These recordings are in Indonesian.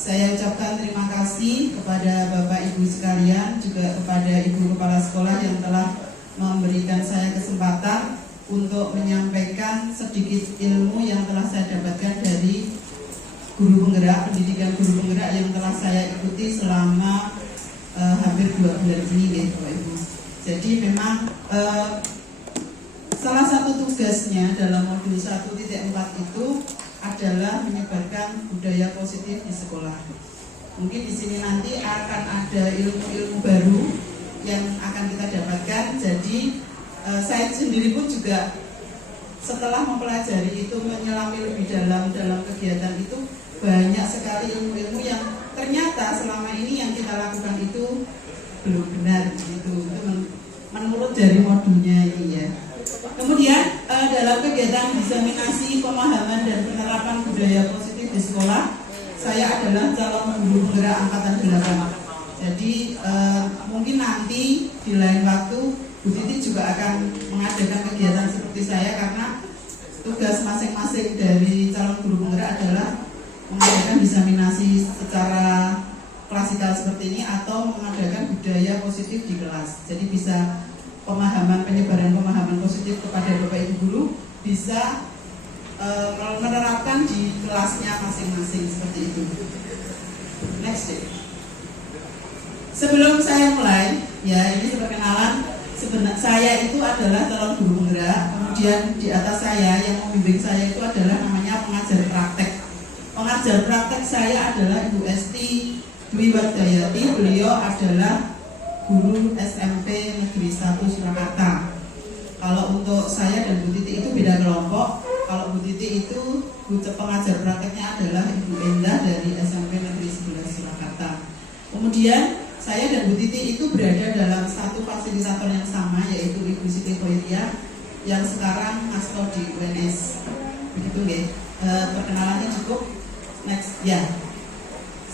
Saya ucapkan terima kasih kepada Bapak Ibu sekalian, juga kepada Ibu Kepala Sekolah yang telah memberikan saya kesempatan untuk menyampaikan sedikit ilmu yang telah saya dapatkan dari guru penggerak, pendidikan guru penggerak yang telah saya ikuti selama hampir 2 bulan ini, Bapak Ibu. Jadi memang salah satu tugasnya dalam modul 1.4 itu adalah menyebarkan budaya positif di sekolah. Mungkin di sini nanti akan ada ilmu-ilmu baru yang akan kita dapatkan. Jadi saya sendiri pun juga setelah mempelajari itu, menyelami lebih dalam kegiatan itu, banyak sekali ilmu-ilmu yang ternyata selama ini yang kita lakukan itu belum benar gitu. Menurut dari modulnya ini ya. Kemudian dalam kegiatan diseminasi pemahaman dan penerapan budaya positif di sekolah, saya adalah calon guru penggerak angkatan 8. Jadi mungkin nanti di lain waktu Bu Titi juga akan mengadakan kegiatan seperti saya, karena tugas masing-masing dari calon guru penggerak adalah mengadakan diseminasi secara klasikal seperti ini atau mengadakan budaya positif di kelas. Jadi bisa penyebaran pemahaman positif kepada Bapak Ibu guru, bisa menerapkan di kelasnya masing-masing seperti itu. Next day. Sebelum saya mulai, ya ini perkenalan. Sebenarnya saya itu adalah calon guru penggerak. Kemudian di atas saya yang membimbing saya itu adalah namanya pengajar praktek. Pengajar praktek saya adalah Ibu Esti Dwi Wardayati. Beliau adalah guru SMP Negeri 1 Surakarta. Kalau untuk saya dan Bu Titi itu beda kelompok. Kalau Bu Titi itu pengajar prakteknya adalah Ibu Endah dari SMP Negeri 11 Surakarta. Kemudian saya dan Bu Titi itu berada dalam satu fasilitator yang sama, yaitu Ibu Siti Khoiria yang sekarang master di UNS. Begitu ya. Perkenalannya cukup. Next ya.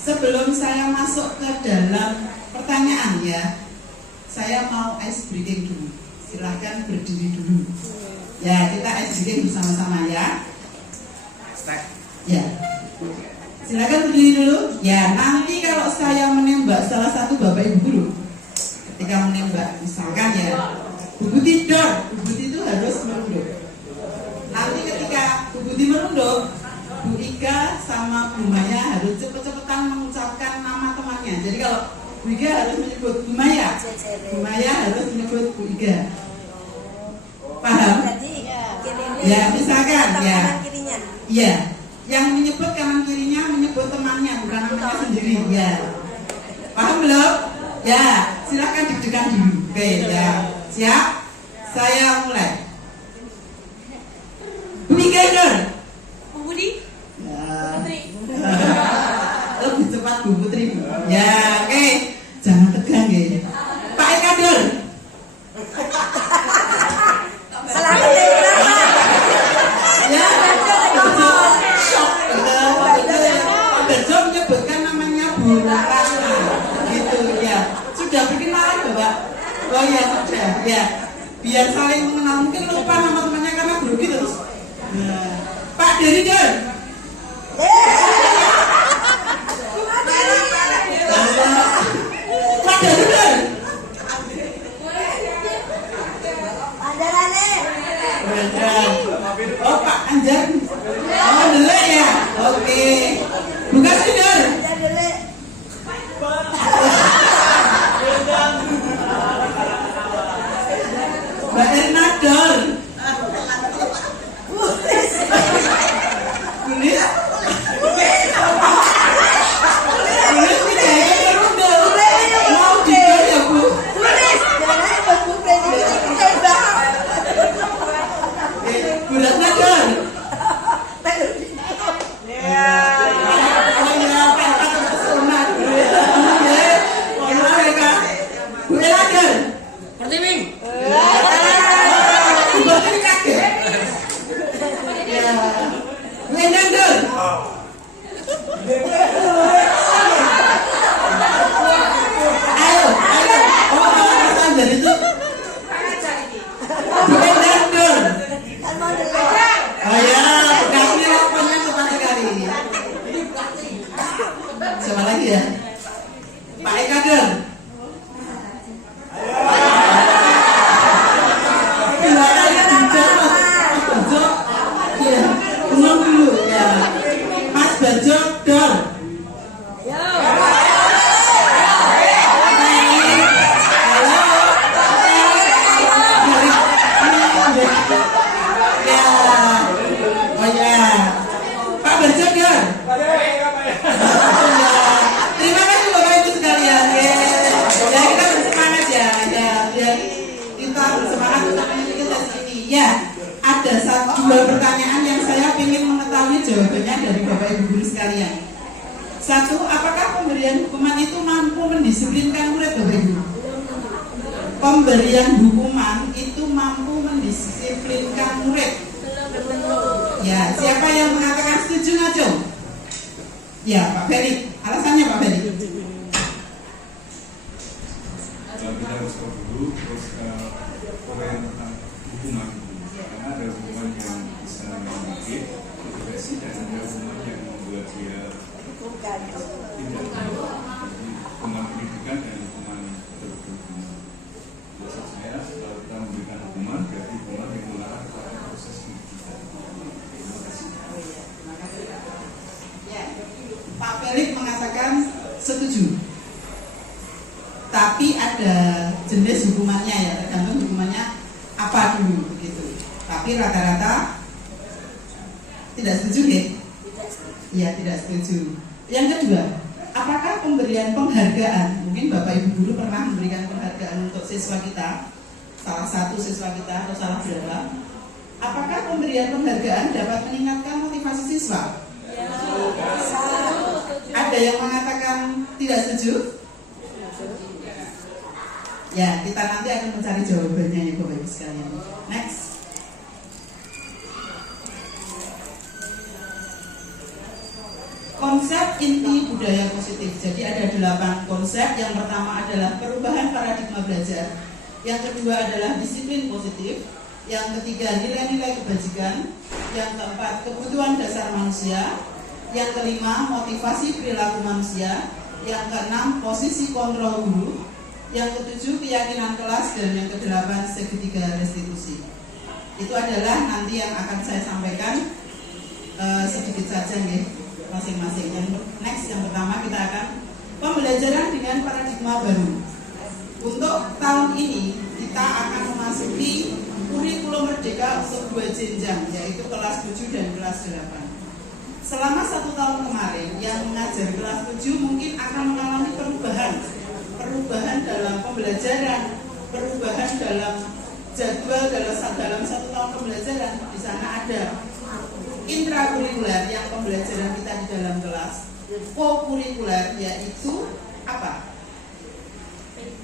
Sebelum saya masuk ke dalam pertanyaan ya, saya mau ice breaking dulu. Silahkan berdiri dulu. Ya, kita ice breaking bersama-sama ya. Ya. Silakan berdiri dulu. Ya, nanti kalau saya menembak salah satu Bapak Ibu guru, ketika menembak, misalkan ya, Bu Buti dor, Bu Buti itu harus merunduk. Nanti ketika Bu Buti merunduk, Bu Ika sama Bu Maya harus cepet-cepetan mengucapkan nama temannya. Jadi kalau Bu Ika harus menyebut Bu Maya, Bu Maya harus menyebut Bu Ika. Paham? Ya, misalkan ya. Iya. Yang menyebut kanan kirinya menyebut temannya, bukan namanya sendiri. Ya. Paham belum? Ya, silakan deg-degan dulu. Oke, ya. Siap? Saya mulai. Bu Ika dor. Bu Budi. Ya. Lebih cepat Bu Putri. Ya, oke. Jangan tegang ya. Pak Eka dor. Selamat dari berapa? Ya, Pak Bejo menyebutkan namanya Bu Rana, gitu ya. Sudah perkenalan Bapak? Oh ya sudah, ya. Biar saling mengenal, mungkin lupa nama temannya karena grogi terus. Nah, Pak Dery dor. Pak Dery dor. Oh Pak Anjar. Oh Delek ya. Oke. Buka sudor. Mbak Erna dor. Tulis. Tulis tidak ya merunduk. Mau didor ya Bu. Tulis. Jangan Bu prediksi tembak. Bu Ratna dor. Ya. Oh ya, Pak terpesona. Bu Ella dor. Pertiming. Bu Putri kaget. Ya. Bu Endang dor. Ayo. Oh, Mas Anjar itu. Bu Endang dor. Oh ya, bekasnya pokoknya tepat sekali. Siapa lagi ya? Pak Eka dong. Belum dulu ya. Mas Bajo dor. Terima kasih Bapak Ibu sekalian. Ya kita bersemangat ya. Kita bersemangat untuk mengikuti tes ini. Ya, ada dua pertanyaan yang saya ingin mengetahui jawabannya dari Bapak Ibu guru sekalian. Satu, apakah pemberian hukuman itu mampu mendisiplinkan murid Bapak Ibu? Pemberian hukuman itu mampu mendisiplinkan murid. Ya, siapa yang mengatakan setuju ngaco? Ya, Pak Ferry. Alasannya Pak Ferry. Kita harus tahu dulu terus poin tentang hukuman, karena ada hukuman yang bisa memotivasi, motivasi, dan ada hukuman yang membuat dia tidak tahu. Jadi hukuman pendidikan dan hukuman berhukuman. Maksud saya kalau kita memberikan hukuman berarti hukuman yang mengarah kepada proses pendidikan. Terima kasih. Ya, Pak Felix mengatakan setuju. Tapi ada jenis hukumannya ya, tergantung hukumannya apa dulu begitu. Tapi rata-rata tidak setuju ya? Iya, tidak setuju. Yang kedua, apakah pemberian penghargaan? Mungkin Bapak Ibu guru pernah memberikan penghargaan untuk siswa kita, salah satu siswa kita atau salah berapa? Apakah pemberian penghargaan dapat meningkatkan motivasi siswa? Ada yang mengatakan tidak setuju? Ya, kita nanti akan mencari jawabannya ya Bapak Ibu sekalian. Next. Konsep inti budaya positif. Jadi ada 8 konsep. Yang pertama adalah perubahan paradigma belajar. Yang kedua adalah disiplin positif. Yang ketiga nilai-nilai kebajikan. Yang keempat kebutuhan dasar manusia. Yang kelima motivasi perilaku manusia. Yang keenam posisi kontrol guru. Yang ketujuh keyakinan kelas, dan yang kedelapan segitiga restitusi. Itu adalah nanti yang akan saya sampaikan sedikit saja nih masing-masing. Yang next, yang pertama kita akan pembelajaran dengan paradigma baru. Untuk tahun ini kita akan memasuki kurikulum merdeka untuk 2 jenjang, yaitu kelas 7 dan kelas 8. Selama 1 tahun kemarin yang mengajar kelas 7 mungkin akan mengalami perubahan dalam pembelajaran, perubahan dalam jadwal dalam 1 tahun pembelajaran. Di sana ada intrakurikuler yang pembelajaran kita di dalam kelas, kokurikuler yaitu apa?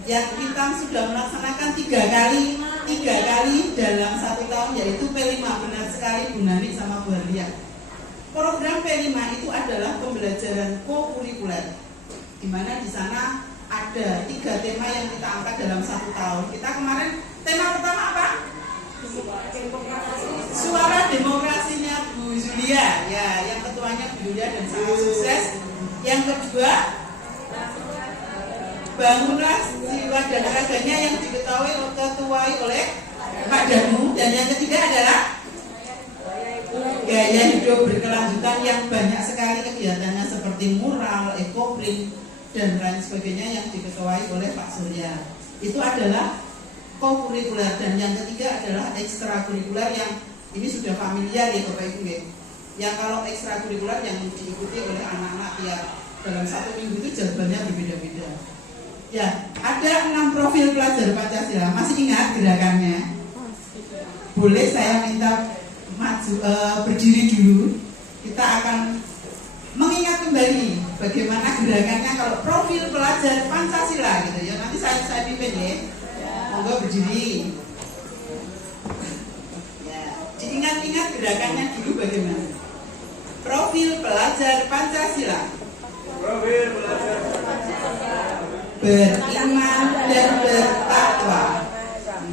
Yang kita sudah melaksanakan 3 kali dalam 1 tahun, yaitu P5. Benar sekali Bu Nani sama Bu Arlia. Program P5 itu adalah pembelajaran kokurikuler, di mana di sana ada 3 tema yang kita angkat dalam 1 tahun. Kita kemarin tema pertama apa? Suara demokrasinya Bu Julia, ya, yang ketuanya Bu Julia dan sangat sukses. Yang kedua, bangunlah jiwa dan raganya yang diketuai oleh Pak Danu. Dan yang ketiga adalah gaya hidup berkelanjutan yang banyak sekali kegiatannya seperti mural, ekoprint, dan lain sebagainya yang diketuai oleh Pak Surya. Itu adalah kokurikuler. Dan yang ketiga adalah ekstrakurikuler yang ini sudah familiar ya Bapak Ibu ya. Yang kalau ekstrakurikuler yang diikuti oleh anak-anak ya dalam 1 minggu itu jadwalnya berbeda-beda. Ya, ada 6 profil pelajar Pancasila. Masih ingat gerakannya? Boleh saya minta maju berdiri dulu. Kita akan mengingat kembali bagaimana gerakannya kalau profil pelajar Pancasila gitu ya. Nanti saya pimpin ya. Monggo berdiri. Ya, diingat-ingat gerakannya dulu bagaimana. Profil pelajar Pancasila. Profil pelajar Pancasila. Beriman dan bertakwa,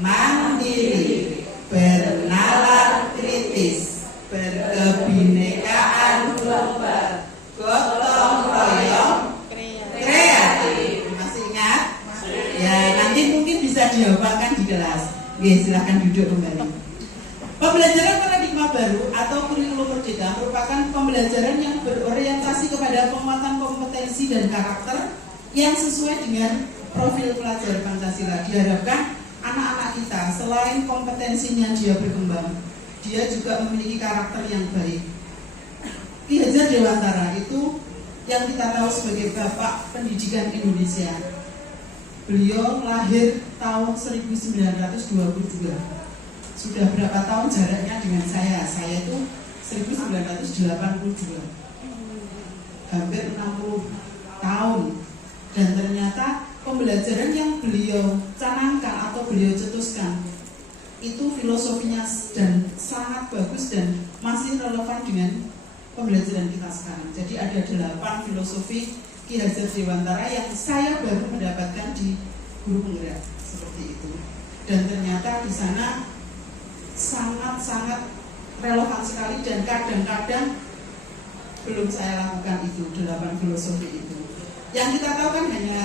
mandiri, bernalar kritis, berkebinekaan global, gotong royong, Oke, silahkan duduk kembali. Pembelajaran paradigma baru atau kurikulum merdeka merupakan pembelajaran yang berorientasi kepada penguatan kompetensi dan karakter yang sesuai dengan profil pelajar Pancasila. Diharapkan anak-anak kita selain kompetensinya dia berkembang, dia juga memiliki karakter yang baik. Ki Hajar Dewantara itu yang kita tahu sebagai Bapak Pendidikan Indonesia. Beliau lahir tahun 1922. Sudah berapa tahun jaraknya dengan saya? Saya itu 1982. Hampir 60 tahun. Dan ternyata pembelajaran yang beliau canangkan atau beliau cetuskan itu filosofinya dan sangat bagus dan masih relevan dengan pembelajaran kita sekarang. Jadi ada 8 filosofi Ki Hajar Dewantara yang saya baru mendapatkan di guru penggerak seperti itu. Dan ternyata di sana sangat-sangat relevan sekali dan kadang-kadang belum saya lakukan itu 8 filosofi itu. Yang kita tahu kan hanya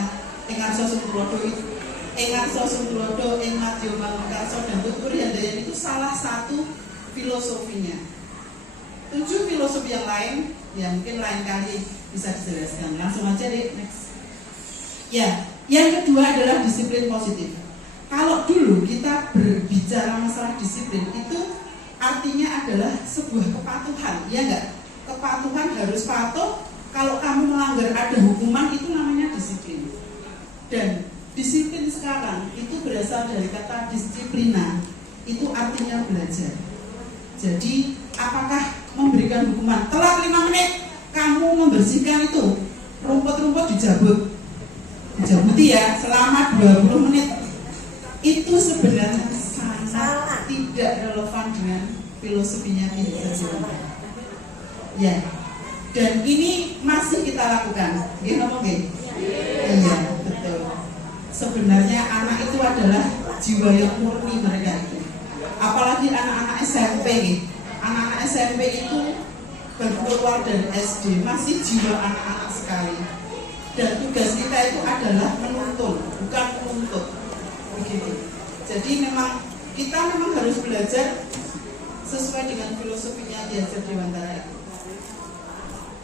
Engarso Sumtulodo itu, Engarso Sumtulodo, Engatio Mangunkarso dan Tutur Handayani itu salah satu filosofinya. 7 filosofi yang lain, ya mungkin lain kali bisa dijelaskan. Langsung aja deh, next. Ya, yang kedua adalah disiplin positif. Kalau dulu kita berbicara masalah disiplin itu artinya adalah sebuah kepatuhan, ya enggak? Kepatuhan harus patuh. Kalau kamu melanggar ada hukuman, itu namanya disiplin. Dan disiplin sekarang itu berasal dari kata disiplina, itu artinya belajar. Jadi apakah memberikan hukuman telat 5 menit kamu membersihkan itu rumput-rumput dijabuti ya selama 20 menit, itu sebenarnya sangat tidak relevan dengan filosofinya Ki Hajar Dewantara. Ya, dan ini masih kita lakukan. Gini ngomong gini? Iya, betul. Sebenarnya anak itu adalah jiwa yang murni mereka itu. Apalagi anak-anak SMP nih. Anak-anak SMP itu baru keluar dari SD, masih jiwa anak-anak sekali. Dan tugas kita itu adalah menuntun, bukan menuntut. Begitu. Jadi kita memang harus belajar sesuai dengan filosofinya Ki Hajar Dewantara itu.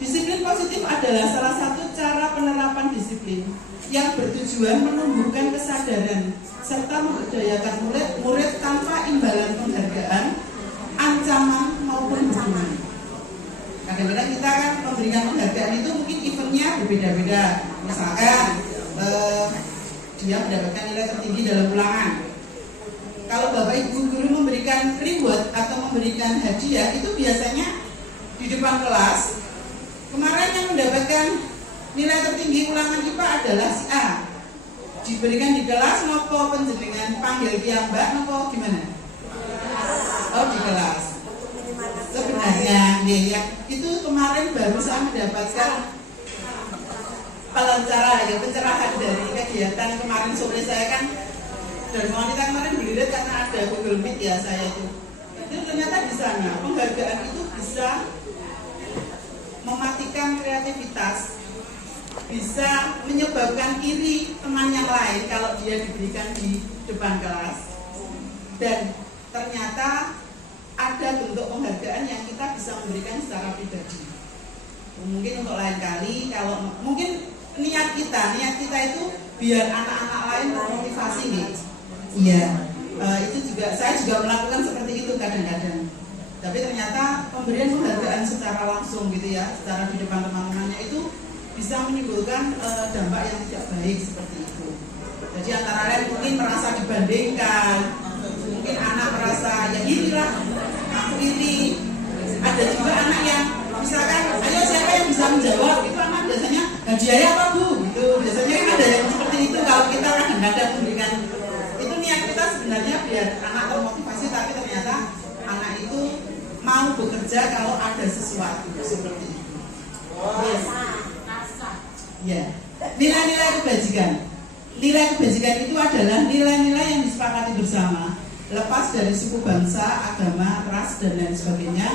Disiplin positif adalah salah satu cara penerapan disiplin yang bertujuan menumbuhkan kesadaran serta memberdayakan murid tanpa imbalan penghargaan, ancaman maupun hukuman. Kadang-kadang kita kan memberikan penghargaan itu mungkin eventnya berbeda-beda. Misalkan dia mendapatkan nilai tertinggi dalam ulangan. Kalau Bapak Ibu guru memberikan reward atau memberikan hadiah itu biasanya di depan kelas. Kemarin yang mendapatkan nilai tertinggi ulangan IPA adalah si A. Diberikan di kelas, nopo penjenengan panggil dia Mbak, nopo gimana? Oh, di kelas. Sebenarnya ya, itu kemarin baru saya mendapatkan pencerahan dari kegiatan kemarin sore saya kan. Dan wanita kemarin belirit karena ada Google Meet ya saya itu. Itu ternyata di sana penghargaan itu bisa mematikan kreativitas, bisa menyebabkan iri teman yang lain kalau dia diberikan di depan kelas. Dan ternyata ada bentuk penghargaan yang kita bisa memberikan secara pribadi. Mungkin untuk lain kali, kalau mungkin niat kita itu biar anak-anak lain termotivasi nih. Iya, itu juga saya juga melakukan seperti itu kadang-kadang. Tapi ternyata pemberian penghargaan secara langsung gitu ya, secara di depan teman-temannya itu bisa menimbulkan dampak yang tidak baik seperti itu. Jadi antara lain mungkin merasa dibandingkan, mungkin anak merasa ya inilah aku ini. Ada juga anak yang misalkan, ayo siapa yang bisa menjawab, itu anak biasanya hadiahnya apa Bu? Gitu. Biasanya kan ada yang seperti itu kalau kita kadang-kadang memberikan. Itu niat kita sebenarnya biar anak termotivasi, tapi ternyata anak itu mau bekerja kalau ada sesuatu seperti itu. Yes. Ya. Nilai-nilai kebajikan. Nilai kebajikan itu adalah nilai-nilai yang disepakati bersama, lepas dari suku bangsa, agama, ras dan lain sebagainya.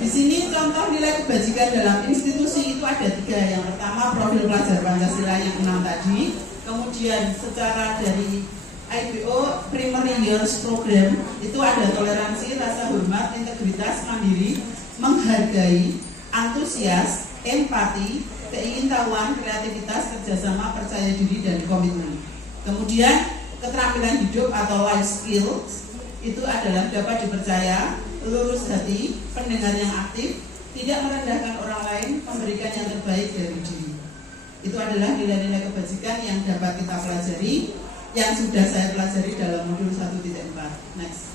Di sini contoh nilai kebajikan dalam institusi itu ada 3. Yang pertama profil pelajar Pancasila yang 6 tadi. Kemudian secara dari IBO Primary Years Program itu ada toleransi, rasa hormat, integritas, mandiri, menghargai, antusias, empati, keingintahuan, kreativitas, kerjasama, percaya diri, dan komitmen. Kemudian keterampilan hidup atau life skills itu adalah dapat dipercaya, lurus hati, pendengar yang aktif, tidak merendahkan orang lain, memberikan yang terbaik dari diri. Itu adalah nilai-nilai kebajikan yang dapat kita pelajari, yang sudah saya pelajari dalam modul 1.4. Next.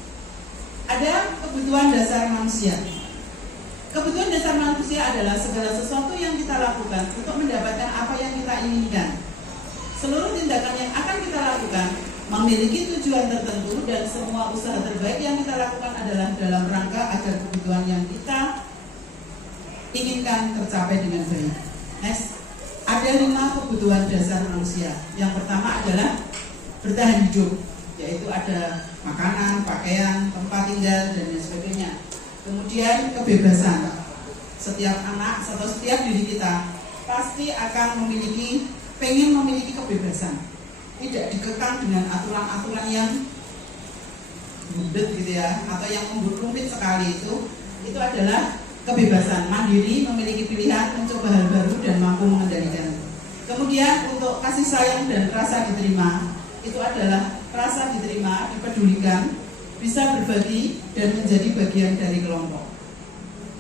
Ada kebutuhan dasar manusia. Kebutuhan dasar manusia adalah segala sesuatu yang kita lakukan untuk mendapatkan apa yang kita inginkan. Seluruh tindakan yang akan kita lakukan memiliki tujuan tertentu dan semua usaha terbaik yang kita lakukan adalah dalam rangka agar kebutuhan yang kita inginkan tercapai dengan baik. Next. Ada 5 kebutuhan dasar manusia. Yang pertama adalah bertahan hidup, yaitu ada makanan, pakaian, tempat tinggal, dan lain sebagainya. Kemudian kebebasan. Setiap anak atau setiap diri kita pasti akan pengen memiliki kebebasan, tidak dikekang dengan aturan-aturan yang budet gitu ya, atau yang rumit sekali. Itu adalah kebebasan, mandiri, memiliki pilihan, mencoba hal baru, dan mampu mengendalikan. Kemudian untuk kasih sayang dan rasa diterima, itu adalah rasa diterima, dipedulikan, bisa berbagi, dan menjadi bagian dari kelompok.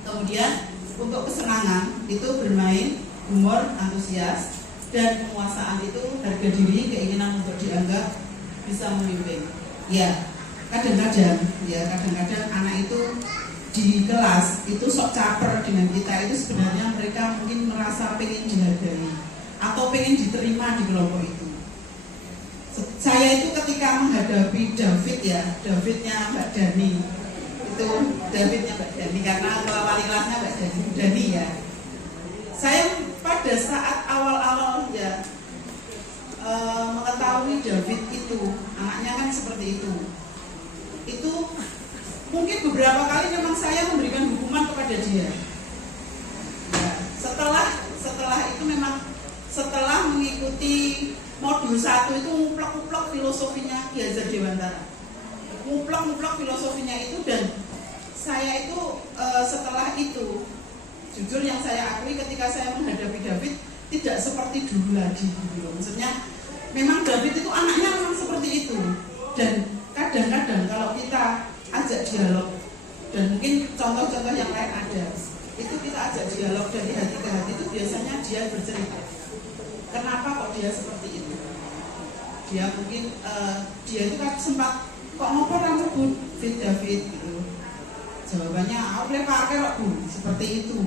Kemudian untuk kesenangan itu bermain, humor, antusias, dan penguasaan itu harga diri, keinginan untuk dianggap bisa memimpin. Ya, kadang-kadang anak itu di kelas itu sok caper dengan kita, itu sebenarnya mereka mungkin merasa pengen dihargai atau pengen diterima di kelompok itu. Saya itu ketika menghadapi Davidnya Mbak Dani, itu Davidnya Mbak Dani karena wali kelasnya Mbak Dani ya. Saya pada saat awal-awal ya mengetahui David itu anaknya kan seperti itu mungkin beberapa kali memang saya memberikan hukuman kepada dia. Ya, setelah itu memang setelah mengikuti modul 1 itu nguplek-nguplek filosofinya Ki Hajar Dewantara. Nguplek-nguplek filosofinya itu, dan saya itu setelah itu jujur yang saya akui ketika saya menghadapi David tidak seperti dulu lagi gitu loh. Maksudnya memang David itu anaknya memang seperti itu, dan kadang-kadang kalau kita ajak dialog, dan mungkin contoh-contoh yang lain ada, itu kita ajak dialog dari hati ke hati, itu biasanya dia bercerita kenapa kok dia seperti itu. Dia mungkin dia itu kan sempat kok ngopo kamu Bu David gitu. Jawabannya aku pakai kok Bu, seperti itu.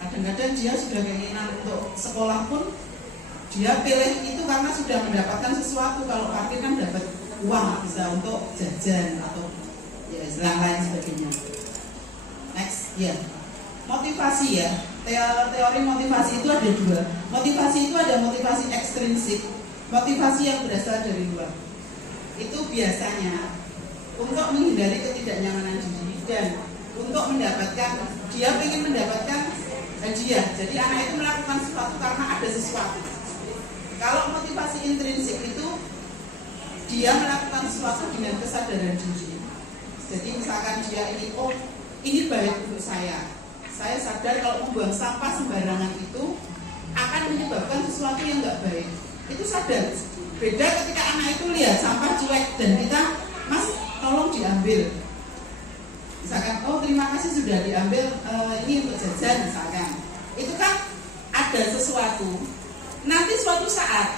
Kadang-kadang dia sudah keinginan untuk sekolah pun dia pilih itu karena sudah mendapatkan sesuatu. Kalau parkir kan dapat uang, bisa untuk jajan atau ya lain sebagainya. Next, ya. Motivasi ya. Teori motivasi itu ada 2. Motivasi itu ada motivasi ekstrinsik, motivasi yang berasal dari luar. Itu biasanya untuk menghindari ketidaknyamanan diri dan untuk mendapatkan, dia ingin mendapatkan hadiah. Jadi anak itu melakukan sesuatu karena ada sesuatu. Kalau motivasi intrinsik itu dia melakukan sesuatu dengan kesadaran diri. Jadi misalkan dia ini baik untuk saya sadar kalau membuang sampah sembarangan itu akan menyebabkan sesuatu yang nggak baik. Itu sadar. Beda ketika anak itu lihat sampah cuek dan kita, Mas tolong diambil. Misalkan, oh terima kasih sudah diambil, ini untuk jajan misalkan. Itu kan ada sesuatu. Nanti suatu saat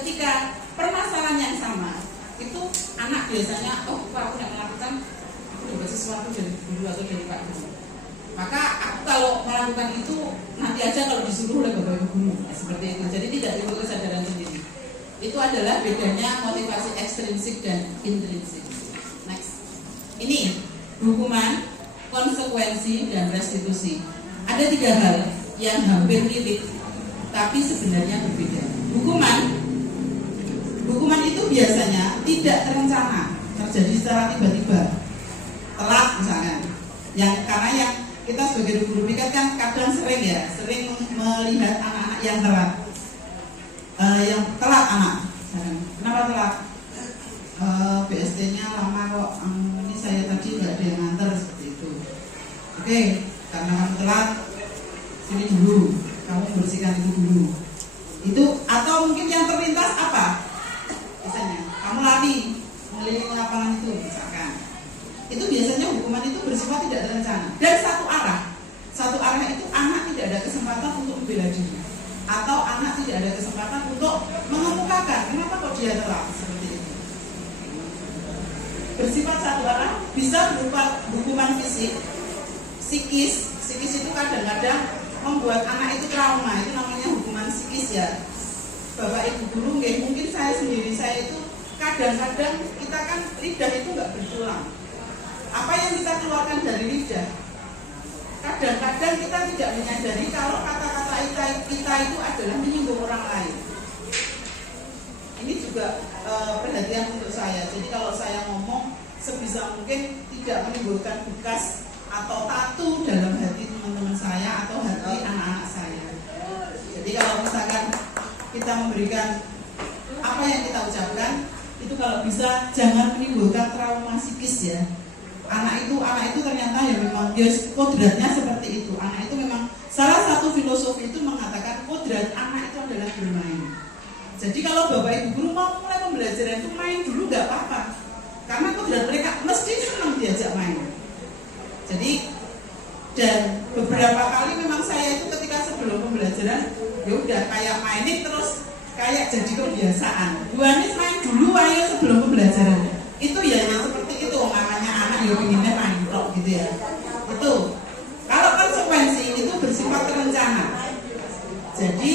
ketika permasalahan yang sama, itu anak biasanya, oh aku yang melakukan, aku dapat sesuatu dari guru atau dari Pak Guru. Maka aku kalau melakukan itu nanti aja kalau disuruh oleh Bapak Ibu guru, seperti itu. Jadi tidak timbul kesadaran sendiri. Itu adalah bedanya motivasi ekstrinsik dan intrinsik. Next, ini hukuman, konsekuensi, dan restitusi. Ada 3 hal yang hampir mirip, tapi sebenarnya berbeda. Hukuman itu biasanya tidak terencana, terjadi secara tiba-tiba, telat misalkan. Karena yang kita sebagai guru BK kan kadang sering melihat anak-anak yang telat anak. Kenapa telat? Oke, karena kamu telat, sini dulu, kamu bersihkan itu dulu. Itu atau mungkin yang terlintas apa? Misalnya, kamu lari mengelilingi lapangan itu, misalkan. Itu biasanya hukuman itu bersifat tidak terencana dan satu arah. Satu arah itu anak tidak ada kesempatan untuk membela diri, atau anak tidak ada kesempatan untuk mengemukakan kenapa kok dia telat seperti itu. Bersifat satu arah, bisa berupa hukuman fisik, psikis itu kadang-kadang membuat anak itu trauma, itu namanya hukuman psikis ya. Bapak Ibu guru, mungkin saya sendiri, saya itu kadang-kadang kita kan lidah itu nggak bertulang. Apa yang kita keluarkan dari lidah, kadang-kadang kita tidak menyadari kalau kata-kata kita itu adalah menyinggung orang lain. Ini juga perhatian untuk saya. Jadi kalau saya ngomong sebisa mungkin tidak menimbulkan bekas atau tatu dalam hati teman-teman saya atau hati anak-anak saya. Jadi kalau misalkan kita memberikan apa yang kita ucapkan, itu kalau bisa jangan menimbulkan trauma psikis ya. Anak itu ternyata ya memang kodratnya seperti itu. Anak itu memang salah satu filosofi itu mengatakan kodrat anak itu adalah bermain. Jadi kalau Bapak Ibu guru mau mulai pembelajaran itu main dulu nggak apa-apa, karena kodrat mereka mesti senang diajak main. Jadi dan beberapa kali memang saya itu ketika sebelum pembelajaran ya udah kayak mainin terus kayak jadi kebiasaan. Bu Anis main dulu ayo sebelum pembelajaran. Itu ya yang seperti itu namanya anak ya pinginnya main tok gitu ya. Itu kalau konsekuensi itu bersifat terencana. Jadi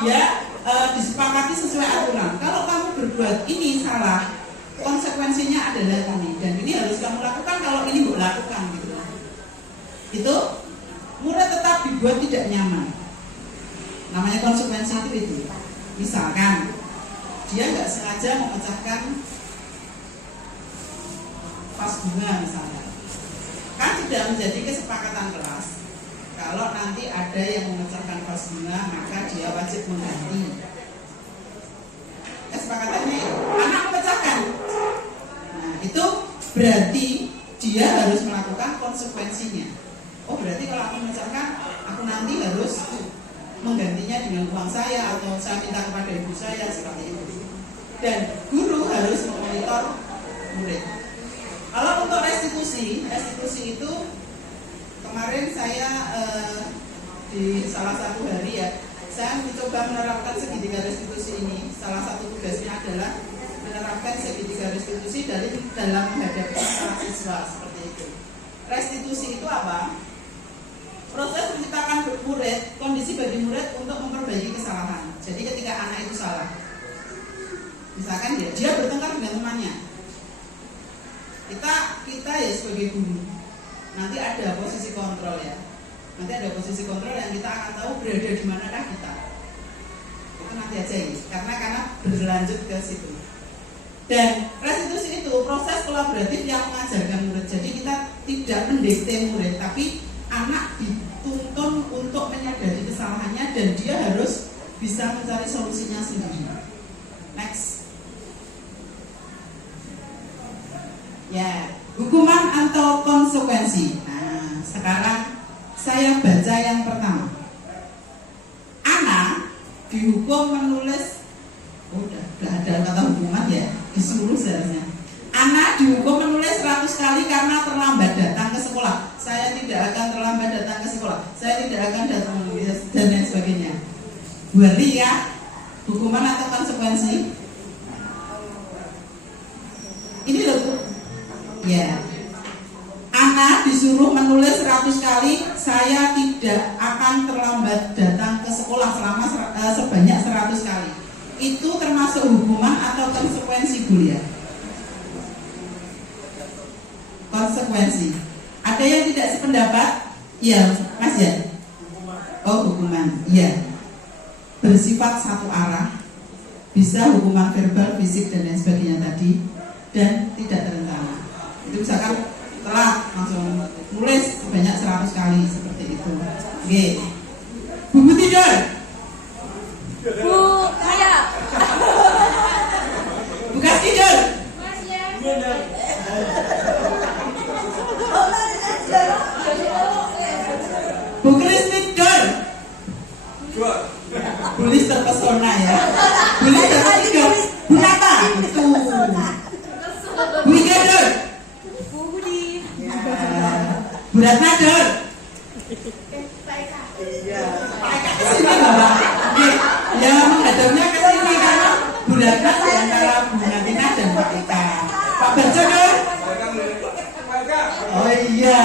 dia disepakati sesuai aturan. Kalau kamu berbuat ini salah, konsekuensinya adalah ini dan ini harus kamu lakukan. Kalau ini nggak lakukan gitu. Itu murid tetap dibuat tidak nyaman. Namanya konsekuensi itu. Misalkan dia nggak sengaja memecahkan vas bunga misalnya, kan sudah menjadi kesepakatan kelas. Kalau nanti ada yang memecahkan vas bunga, maka dia wajib mengganti. Kesepakatannya anak memecahkan. Nah, itu berarti dia harus melakukan konsekuensinya. Oh, berarti kalau aku memecahkan, aku nanti harus menggantinya dengan uang saya atau saya minta kepada ibu saya seperti itu. Dan guru harus memonitor murid. Kalau untuk restitusi itu kemarin saya di salah satu hari ya, saya mencoba menerapkan segitiga restitusi ini. Salah satu tugasnya adalah menerapkan segitiga restitusi dalam menghadapi para siswa seperti itu. Restitusi itu apa? Proses menciptakan murid, kondisi bagi murid untuk memperbaiki kesalahan. Jadi ketika anak itu salah, misalkan dia bertengkar dengan temannya, kita ya sebagai guru nanti ada posisi kontrol ya. Nanti ada posisi kontrol yang kita akan tahu berada di manakah kita. Itu nanti aja ya, karena berlanjut ke situ. Dan restitusi itu proses kolaboratif yang mengajarkan murid. Jadi kita tidak mendikte murid, tapi anak dituntun untuk menyadari kesalahannya dan dia harus bisa mencari solusinya sendiri. Next. Ya, hukuman atau konsekuensi. Nah, sekarang saya baca yang pertama. Anak dihukum menulis, udah ada kata hukuman ya, disuruh seharusnya. Anak dihukum menulis 100 kali karena terlambat datang ke sekolah. Saya tidak akan terlambat datang ke sekolah. Saya tidak akan datang dan lain sebagainya. Berarti ya, hukuman atau konsekuensi? Ini loh. Ya, anak disuruh menulis 100 kali, saya tidak akan terlambat datang ke sekolah selama sebanyak 100 kali. Itu termasuk hukuman atau konsekuensi kuliah? Konsekuensi. Ada yang tidak sependapat? Iya, Mas ya. Oh, hukuman. Iya. Bersifat satu arah. Bisa hukuman verbal, fisik dan lain sebagainya tadi, dan tidak terencana. Itu misalkan telat langsung nulis sebanyak 100 kali seperti itu. Oke. Buku tidur. Bu, saya. Bukan tidur. Mas ya. Oh, Bulis terpesona ya. Bulis yang ketiga, Bu Nata. Itu. Bu Igador. Bu Budi. Ya. Bu Ratna Dor. Iya. Kesini Bapak. Oke. Ya menghadapnya ke sini karena Bu Ratna di antara Bu Natina dan Pak Eka. Pak Barjo Dor. Oh iya,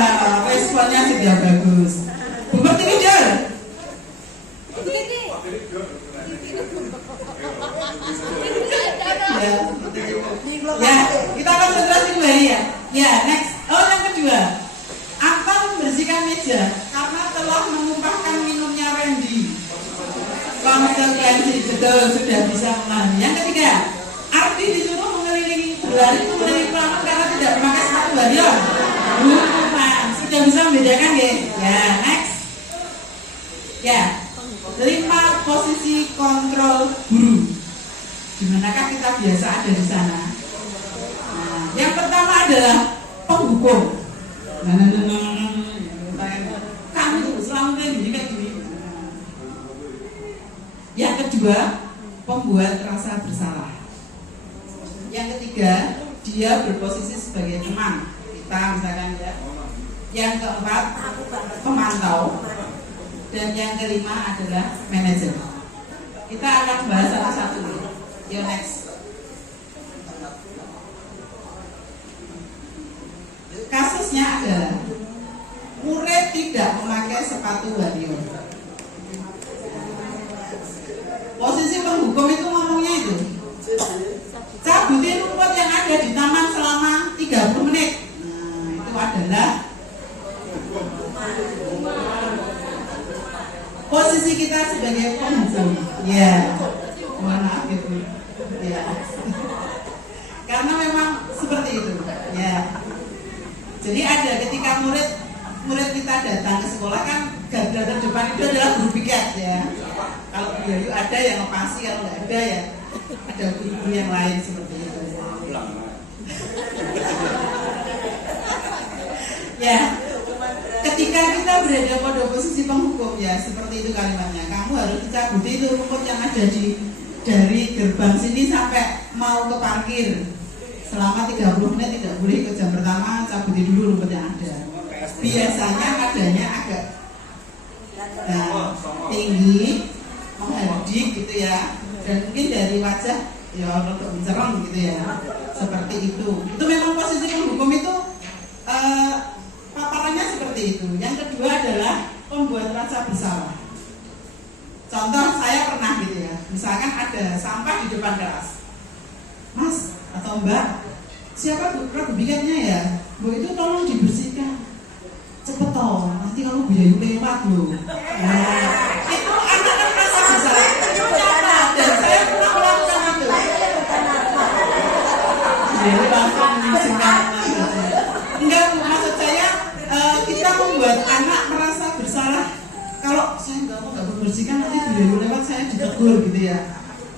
responnya sudah bagus. Bu Pertiwi Dor. Ya, ya, kita konsentrasi kembali ya. Ya, next. Oh, yang kedua, akan membersihkan meja karena telah menumpahkan minumnya Randy. Konsekuensi betul sudah bisa memahami. Yang ketiga, Ardi disuruh berlari mengelilingi ruangan karena tidak memakai sepatu barion. Bukan, sudah bisa membedakan ya. Ya, next. Ya, 5 posisi kontrol guru. Dimanakah kita biasa ada di sana? Nah, yang pertama adalah penghukum. Kamu selalu kayak gini. Yang kedua, pembuat rasa bersalah. Yang ketiga, dia berposisi sebagai teman kita misalkan ya. Yang keempat, pemantau. Dan yang kelima adalah manajer. Kita akan bahas salah satu. Yo next. Kasusnya adalah murid tidak memakai sepatu barion. Posisi penghukum itu ngomongnya itu cabutin rumput yang ada di taman selama 30 menit. Nah, itu adalah posisi kita sebagai penghukum. Ya, maaf gitu. Ya, karena memang seperti itu. Ya, jadi ada ketika murid kita datang ke sekolah kan garda terdepan itu adalah guru piket ya. Kalau Yayu ada yang ngepasi, kalau nggak ada ya ada guru-guru yang lain seperti itu. Ya, ketika kita berada pada posisi penghukum ya seperti itu kalimatnya. Kamu harus dicabuti itu rumput yang ada dari gerbang sini sampai mau ke parkir selama 30 menit, tidak boleh ikut jam pertama, cabuti dulu rumput yang ada. Biasanya adanya agak tinggi, menghadik gitu ya, dan mungkin dari wajah ya untuk mencerong gitu ya, seperti itu. Itu memang posisi penghukum itu paparannya seperti itu. Yang kedua adalah pembuat rasa bersalah. Contoh saya pernah gitu ya, misalkan ada sampah di depan kelas, Mas atau Mbak, siapa guru piketnya ya? Bu itu tolong dibersihkan, cepet toh, nanti kalau Bu Yayu lewat loh. Nah, itu anak-anak rasa bersalah itu nyata dan saya pernah melakukan itu. Jadi langsung mengizinkan. Enggak, maksud saya kita membuat anak merasa bersalah. Kalau saya nggak mau bersihkan nanti Bu Yayu lewat saya ditegur gitu ya.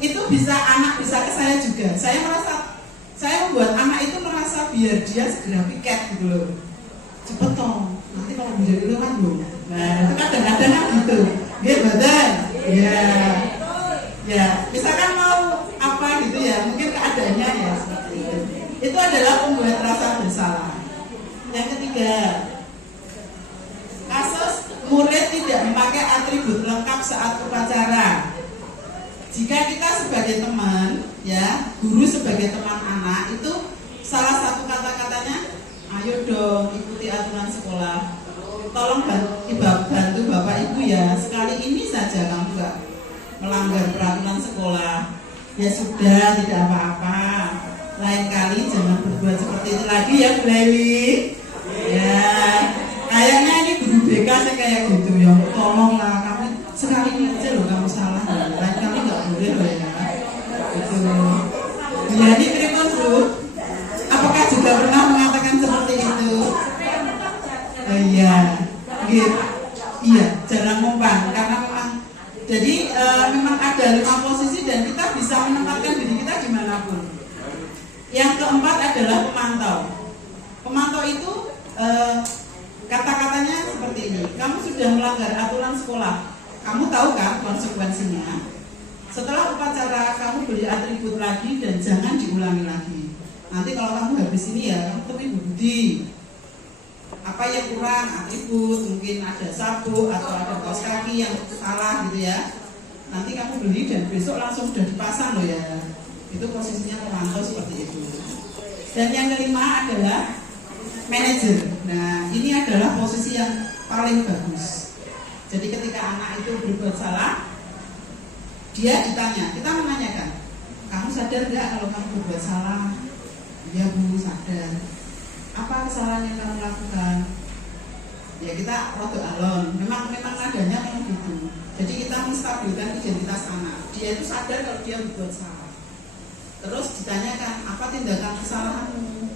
Itu bisa anak bisa ke saya juga. Saya membuat anak itu merasa biar dia segera piket gitu loh. Cepet toh, nanti kalau Bu Yayu lewat loh. Nah itu kadang-kadang gitu. Gitu betul. Ya, ya. Misalkan mau apa gitu ya, mungkin keadaannya ya seperti itu. Itu adalah pembuat rasa bersalah. Yang ketiga, kasus murid tidak memakai atribut lengkap saat upacara. Jika kita sebagai teman, ya, guru sebagai teman anak itu salah satu kata-katanya, ayo dong ikuti aturan sekolah. Tolong bantu Bapak Ibu ya, sekali ini saja kamu nggak melanggar peraturan sekolah. Ya sudah, tidak apa-apa. Lain kali jangan berbuat seperti itu lagi ya, Bu Lewi. Ya, kayaknya ini guru BK saya kayak gitu ya. Tolonglah kamu sekali ini aja loh kamu salah. Lain kali nggak boleh loh ya. Itu. Ya ini pripun Bu? Apakah juga pernah mengatakan seperti itu? Iya, gitu. Iya, jarang ngumpan karena memang jadi memang ada 5 posisi dan kita bisa menempatkan diri kita dimanapun. Yang keempat adalah pemantau. Pemantau itu kata-katanya seperti ini. Kamu sudah melanggar aturan sekolah. Kamu tahu kan konsekuensinya? upacara kamu beli atribut lagi dan jangan diulangi lagi. Nanti kalau kamu habis ini ya kamu temui Bu Budi. Apa yang kurang atribut, mungkin ada sabuk atau ada kaos kaki yang salah gitu ya. Nanti kamu beli dan besok langsung sudah dipasang loh ya. Itu posisinya pemantau seperti itu. Dan yang kelima adalah manajer. Nah, ini adalah posisi yang paling bagus. Jadi ketika anak itu berbuat salah, dia ditanya, kita menanyakan, kamu sadar nggak kalau kamu berbuat salah? Iya Bu, sadar. Apa kesalahan yang kamu lakukan? Ya kita rodo alon. Memang nadanya memang gitu. Jadi kita menstabilkan identitas anak. Dia itu sadar kalau dia berbuat salah. Terus ditanyakan, apa tindakan kesalahanmu?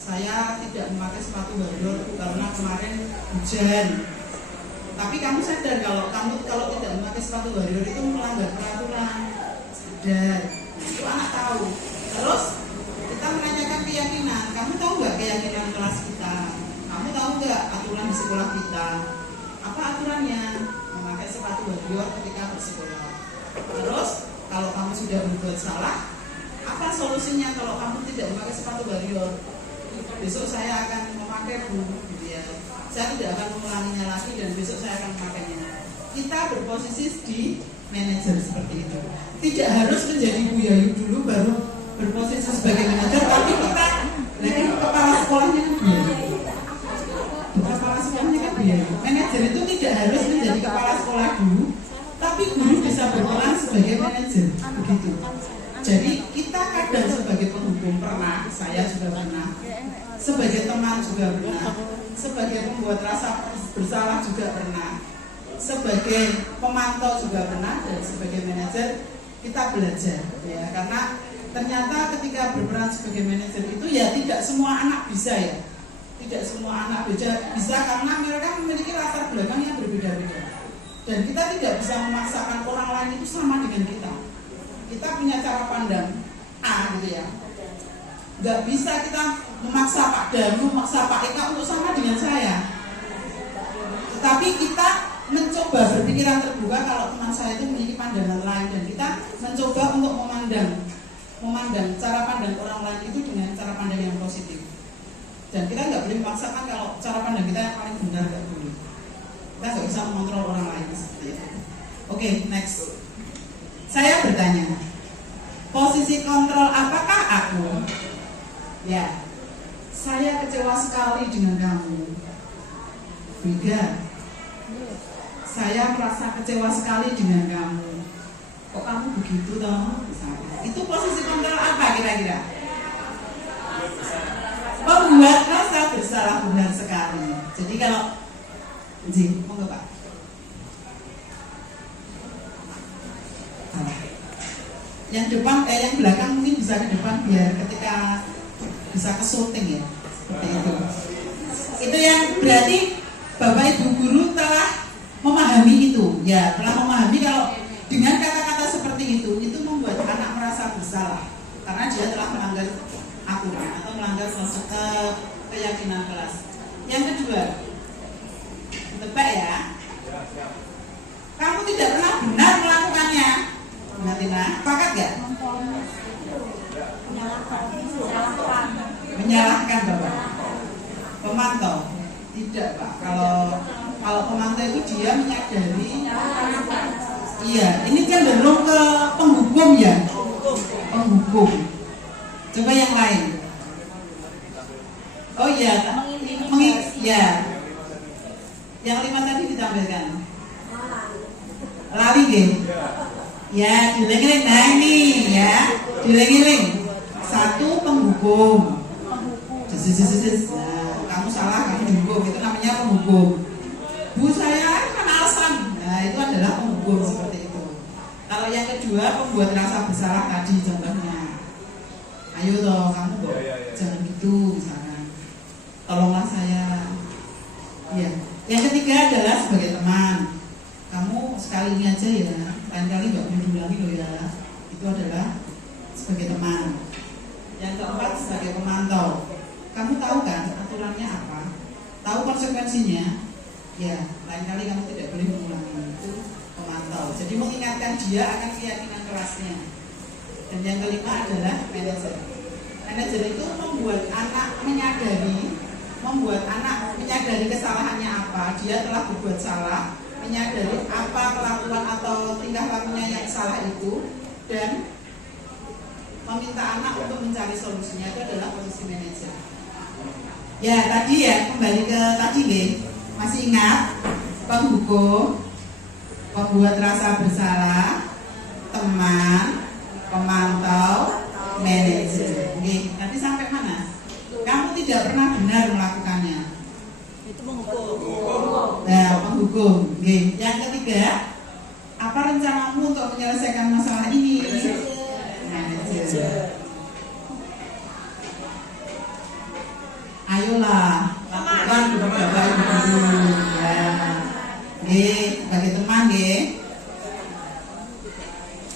Saya tidak memakai sepatu baru karena kemarin hujan. Tapi kamu sadar kalau tidak memakai sepatu warrior itu melanggar peraturan. Sadar. Itu anak tahu. Terus kita menanyakan keyakinan. Kamu tahu nggak keyakinan kelas kita? Kamu tahu nggak aturan di sekolah kita? Apa aturannya? Memakai sepatu warrior ketika bersekolah. Terus kalau kamu sudah berbuat salah, apa solusinya kalau kamu tidak memakai sepatu warrior? Besok saya akan memakai Bu, gitu ya. Saya tidak akan mengulanginya lagi dan besok saya akan memakainya. Kita berposisi di manajer seperti itu. Tidak harus menjadi Bu Yayu dulu baru berposisi sebagai manajer, tapi kita lagi kepala sekolahnya kan Bu Yayu. Kepala sekolahnya kan Bu Yayu. Manajer itu tidak harus menjadi kepala sekolah dulu, tapi guru bisa berperan sebagai manajer, begitu. Jadi kita kadang sebagai penghukum pernah, saya juga pernah, sebagai teman juga pernah, sebagai pembuat rasa bersalah juga pernah, sebagai pemantau juga pernah, dan sebagai manajer kita belajar ya, karena ternyata ketika berperan sebagai manajer itu ya tidak semua anak bisa ya, tidak semua anak bisa karena mereka memiliki latar belakang yang berbeda-beda, dan kita tidak bisa memaksakan orang lain itu sama dengan kita. Kita punya cara pandang A gitu ya. Nggak bisa kita memaksa Pak Danu, memaksa Pak Eka untuk sama dengan saya. Tetapi kita mencoba berpikiran terbuka kalau teman saya itu memiliki pandangan lain, dan kita mencoba untuk memandang cara pandang orang lain itu dengan cara pandang yang positif. Dan kita nggak boleh memaksakan kalau cara pandang kita yang paling benar, nggak boleh. Kita nggak bisa mengontrol orang lain seperti itu. Oke, next. Saya bertanya, posisi kontrol apakah aku? Ya, saya kecewa sekali dengan kamu. Beda. Saya merasa kecewa sekali dengan kamu. Kok kamu begitu toh? Misalnya. Itu posisi kontrol apa kira-kira? Membuat rasa bersalah benar sekali. Jadi kalau monggo Pak. Yang depan, yang belakang mungkin bisa ke depan biar ketika bisa ke syuting ya, seperti itu. Itu yang berarti Bapak Ibu guru telah memahami itu, ya telah memahami kalau dengan kata-kata seperti itu membuat anak merasa bersalah karena dia telah melanggar aturan atau melanggar keyakinan kelas. Yang kedua, tebak ya, kamu tidak pernah benar melakukannya. Tina, sepakat gak? Menyalahkan Bapak. Pemantau? Tidak Pak. Kalau pemantau itu dia menyadari. Iya, ini kan cenderung ke penghukum ya. Penghukum. Coba yang lain. Oh iya, ya. Yang 5 tadi ditampilkan. Lali deh. Ya, diling-iling. Nah ini ya, diling-iling. 1 penghukum. Nah, kamu salah, kamu dihukum. Itu namanya penghukum. Bu saya kan alasan. Nah itu adalah penghukum seperti itu. Kalau yang kedua, pembuat rasa bersalah tadi contohnya. Ayo toh, kamu kok jangan gitu misalnya. Tolonglah saya. Ya. Yang ketiga adalah sebagai teman. Kamu sekali ini aja ya, lain kali nggak boleh diulangi loh ya. Itu adalah sebagai teman. Yang keempat sebagai pemantau. Kamu tahu kan aturannya apa? Tahu konsekuensinya? Ya, lain kali kamu tidak boleh mengulangi. Itu pemantau. Jadi mengingatkan dia akan keyakinan kelasnya. Dan yang kelima adalah manajer. Manajer itu membuat anak menyadari kesalahannya apa, dia telah berbuat salah, menyadari apa kelakuan atau tingkah lakunya yang salah itu, dan meminta anak untuk mencari solusinya. Itu adalah posisi manajer. Ya tadi ya, kembali ke tadi nih, masih ingat penghukum, pembuat rasa bersalah, teman, pemantau, manajer. Oke, tadi sampai mana? Kamu tidak pernah benar melakukannya. Itu menghukum. Nah, penghukum. Oke. Yang ketiga, apa rencanamu untuk menyelesaikan masalah ini? Manajer. Ayolah, lakukan beberapa dulu. Ya. Oke, sebagai teman, oke.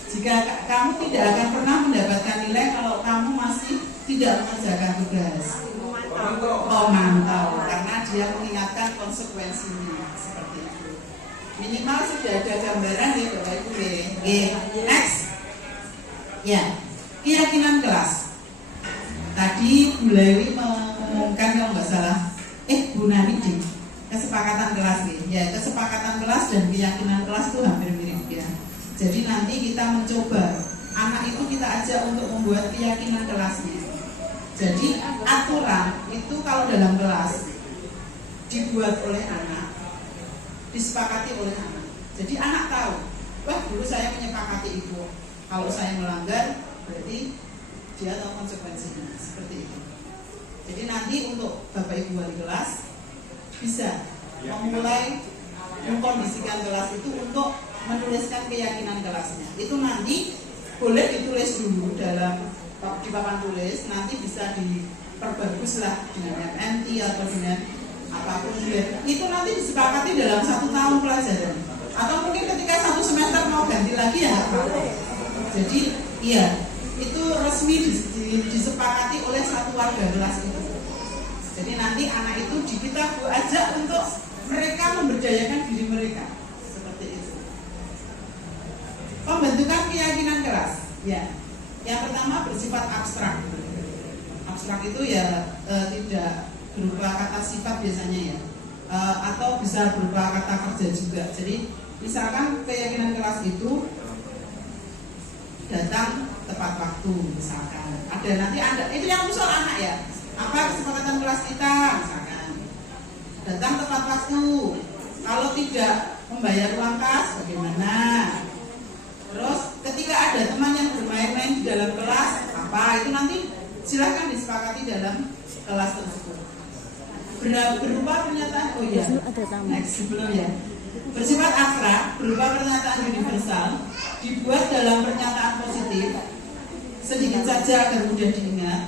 Jika kamu tidak akan pernah mendapatkan nilai kalau kamu masih tidak mengerjakan tugas. Memantau, karena dia mengingatkan konsekuensinya seperti itu. Minimal sudah ada gambaran ya Bapak Ibu. Oke, next. Ya, keyakinan kelas. Tadi Bu Lewi mengumumkan kalau nggak salah, Bu Nani ding, kesepakatan kelas nih. Ya, kesepakatan kelas dan keyakinan kelas itu hampir mirip ya. Jadi nanti kita mencoba anak itu kita ajak untuk membuat keyakinan kelasnya. Jadi aturan itu kalau dalam kelas dibuat oleh anak, disepakati oleh anak. Jadi anak tahu, wah dulu saya menyepakati itu. Kalau saya melanggar, berarti dia tahu konsekuensinya. Seperti itu. Jadi nanti untuk Bapak Ibu wali kelas bisa memulai mengkondisikan kelas itu untuk menuliskan keyakinan kelasnya. Itu nanti boleh ditulis dulu di papan tulis, nanti bisa diperbagus lah dengan MMT atau dengan apapun juga. Itu nanti disepakati dalam 1 tahun pelajaran. Atau mungkin ketika 1 semester mau ganti lagi ya. Jadi iya, itu resmi disepakati oleh satu warga kelas itu. Jadi nanti anak itu kita ajak untuk mereka memberdayakan diri mereka. Seperti itu. Pembentukan keyakinan kelas. Ya. Yang pertama bersifat abstrak. Abstrak itu ya tidak berupa kata sifat biasanya ya, atau bisa berupa kata kerja juga. Jadi misalkan keyakinan kelas itu datang tepat waktu, misalkan. Ada itu yang usul anak ya. Apa kesepakatan kelas kita, misalkan. Datang tepat waktu. Kalau tidak membayar uang kas, bagaimana? Terus ketika ada teman yang bermain-main di dalam kelas, apa itu nanti silakan disepakati dalam kelas tersebut. Berupa pernyataan, oh iya, next sebelum ya. Bersifat abstrak, berupa pernyataan universal, dibuat dalam pernyataan positif, sedikit saja agar mudah diingat.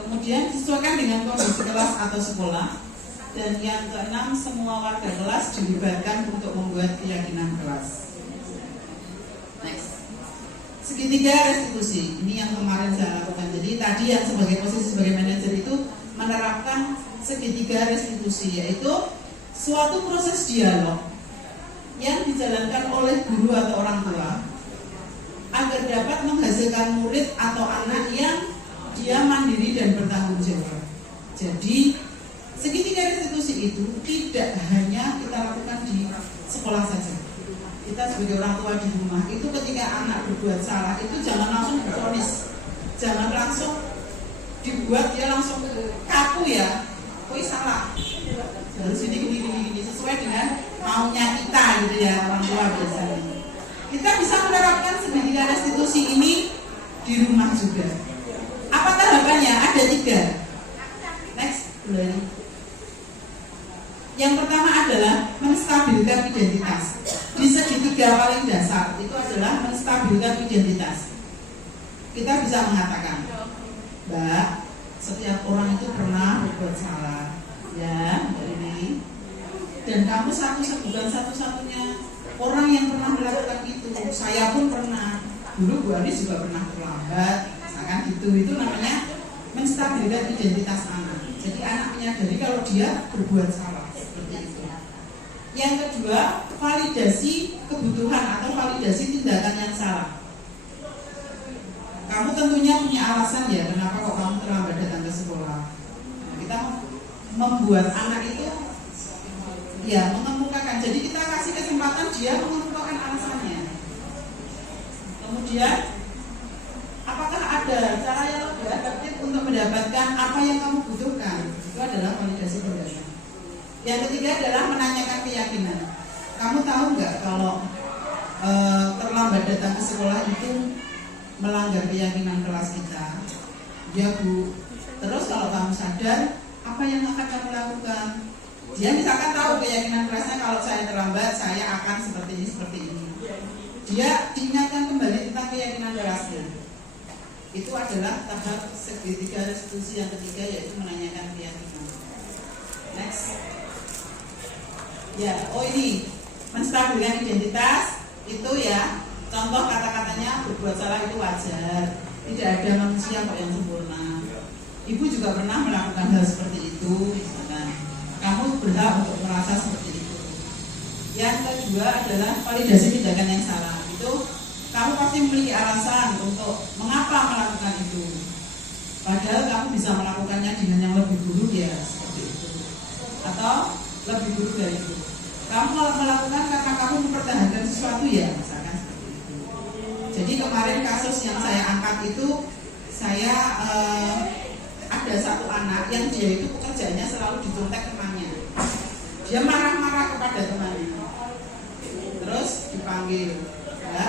Kemudian disesuaikan dengan kondisi kelas atau sekolah. Dan yang keenam, semua warga kelas dilibatkan untuk membuat keyakinan kelas. Next. Segitiga restitusi, ini yang kemarin saya lakukan. Jadi tadi yang sebagai posisi sebagai manajer itu menerapkan segitiga restitusi, yaitu suatu proses dialog yang dijalankan oleh guru atau orang tua agar dapat menghasilkan murid atau anak yang dia mandiri dan bertanggung jawab. Jadi segitiga restitusi itu tidak hanya kita lakukan di sekolah saja. Kita sebagai orang tua di rumah itu ketika anak berbuat salah itu jangan langsung divonis, jangan langsung dibuat dia langsung kaku ya, kok salah, harus gini sesuai dengan maunya kita gitu ya orang tua biasanya. Kita bisa menerapkan segitiga restitusi ini di rumah juga. Apa tahapannya? Ada 3. Next, boleh. Yang pertama adalah menstabilkan identitas. Di segitiga paling dasar itu adalah menstabilkan identitas. Kita bisa mengatakan, Mbak, setiap orang itu pernah berbuat salah, ya, ini. Dan kamu bukan satu-satunya orang yang pernah melakukan itu. Saya pun pernah. Dulu Bu Anis juga pernah terlambat, misalkan gitu. Itu namanya menstabilkan identitas anak. Jadi anak menyadari kalau dia berbuat salah. Seperti itu. Yang kedua, validasi kebutuhan atau validasi tindakan yang salah. Kamu tentunya punya alasan ya, kenapa kok kamu terlambat datang ke sekolah. Nah, kita membuat anak itu ya mengemukakan. Jadi kita kasih kesempatan dia mengemukakan alasannya. Kemudian, apakah ada cara yang lebih efektif untuk mendapatkan apa yang kamu butuhkan? Itu adalah validasi tindakan. Yang ketiga adalah menanyakan keyakinan. Kamu tahu nggak kalau terlambat datang ke sekolah itu melanggar keyakinan kelas kita? Ya Bu. Terus kalau kamu sadar, apa yang akan kamu lakukan? Dia misalkan tahu keyakinan kelasnya, kalau saya terlambat saya akan seperti ini. Dia diingatkan kembali tentang keyakinan kelasnya. Itu adalah tahap segitiga restitusi yang ketiga, yaitu menanyakan keyakinan. Next. Ya, ini menstabilkan identitas itu ya. Contoh kata-katanya, berbuat salah itu wajar. Tidak ada manusia kok yang sempurna. Ibu juga pernah melakukan hal seperti itu, misalkan. Kamu berhak untuk merasa seperti itu. Yang kedua adalah validasi tindakan yang salah. Itu kamu pasti memiliki alasan untuk mengapa melakukan itu. Padahal kamu bisa melakukannya dengan yang lebih buruk ya, seperti itu. Atau lebih buruk dari itu. Kamu melakukan karena kamu mempertahankan sesuatu ya, misalkan seperti itu. Jadi kemarin kasus yang saya angkat itu, saya ada satu anak yang dia itu pekerjaannya selalu dicontek temannya. Dia marah-marah kepada temannya. Terus dipanggil, ya,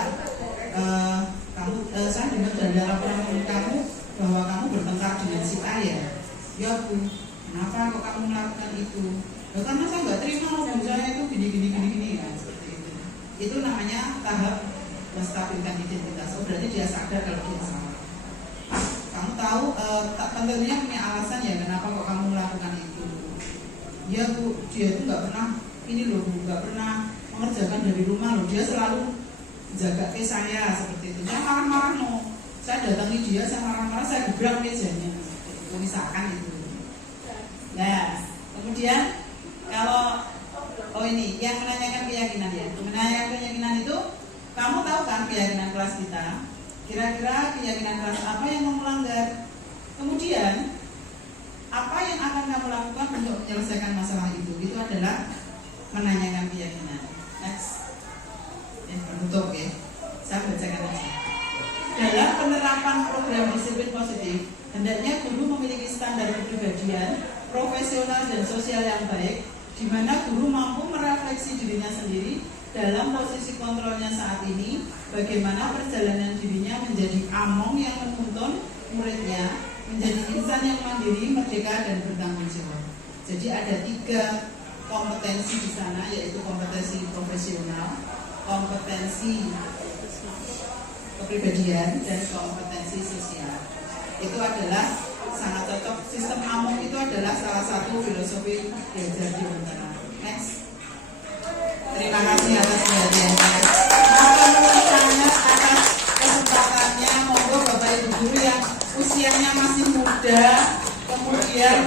saya dengar dari laporan kamu bahwa kamu bertengkar dengan si A ya. Ya Bu, kenapa kok kamu melakukan itu? Ya, karena saya nggak terima loh, saya itu gini ya, seperti itu. Itu namanya tahap menstabilkan identitas. Oh, berarti dia sadar kalau dia salah. Kamu tahu, tentunya punya alasan ya kenapa kok kamu melakukan itu. Ya Bu, dia itu nggak pernah ini loh Bu, nggak pernah mengerjakan dari rumah loh. Dia selalu jaga ke saya seperti itu. Saya marah-marah no. Saya datangi dia, saya marah-marah, saya gebrak mejanya. Misalkan itu. Nah, kemudian kalau ini yang menanyakan keyakinan ya. Menanyakan keyakinan itu, kamu tahu kan keyakinan kelas kita? Kira-kira keyakinan kelas apa yang mau melanggar? Kemudian apa yang akan kamu lakukan untuk menyelesaikan masalah itu? Itu adalah menanyakan keyakinan. Next. Penutup ya. Saya bacakan aja. Dalam penerapan program disiplin positif, hendaknya guru memiliki standar kepribadian, profesional dan sosial yang baik, di mana guru mampu merefleksi dirinya sendiri dalam posisi kontrolnya saat ini, bagaimana perjalanan dirinya menjadi among yang menuntun muridnya, menjadi insan yang mandiri, merdeka dan bertanggung jawab. Jadi ada 3 kompetensi di sana, yaitu kompetensi profesional, kompetensi kepribadian, dan kompetensi sosial. Itu adalah sangat cocok. Sistem among itu adalah salah satu filosofi belajar di Untara. Next. Terima kasih atas perhatiannya. Sangat atas kesempatannya. Monggo Bapak Ibu guru yang usianya masih muda, kemudian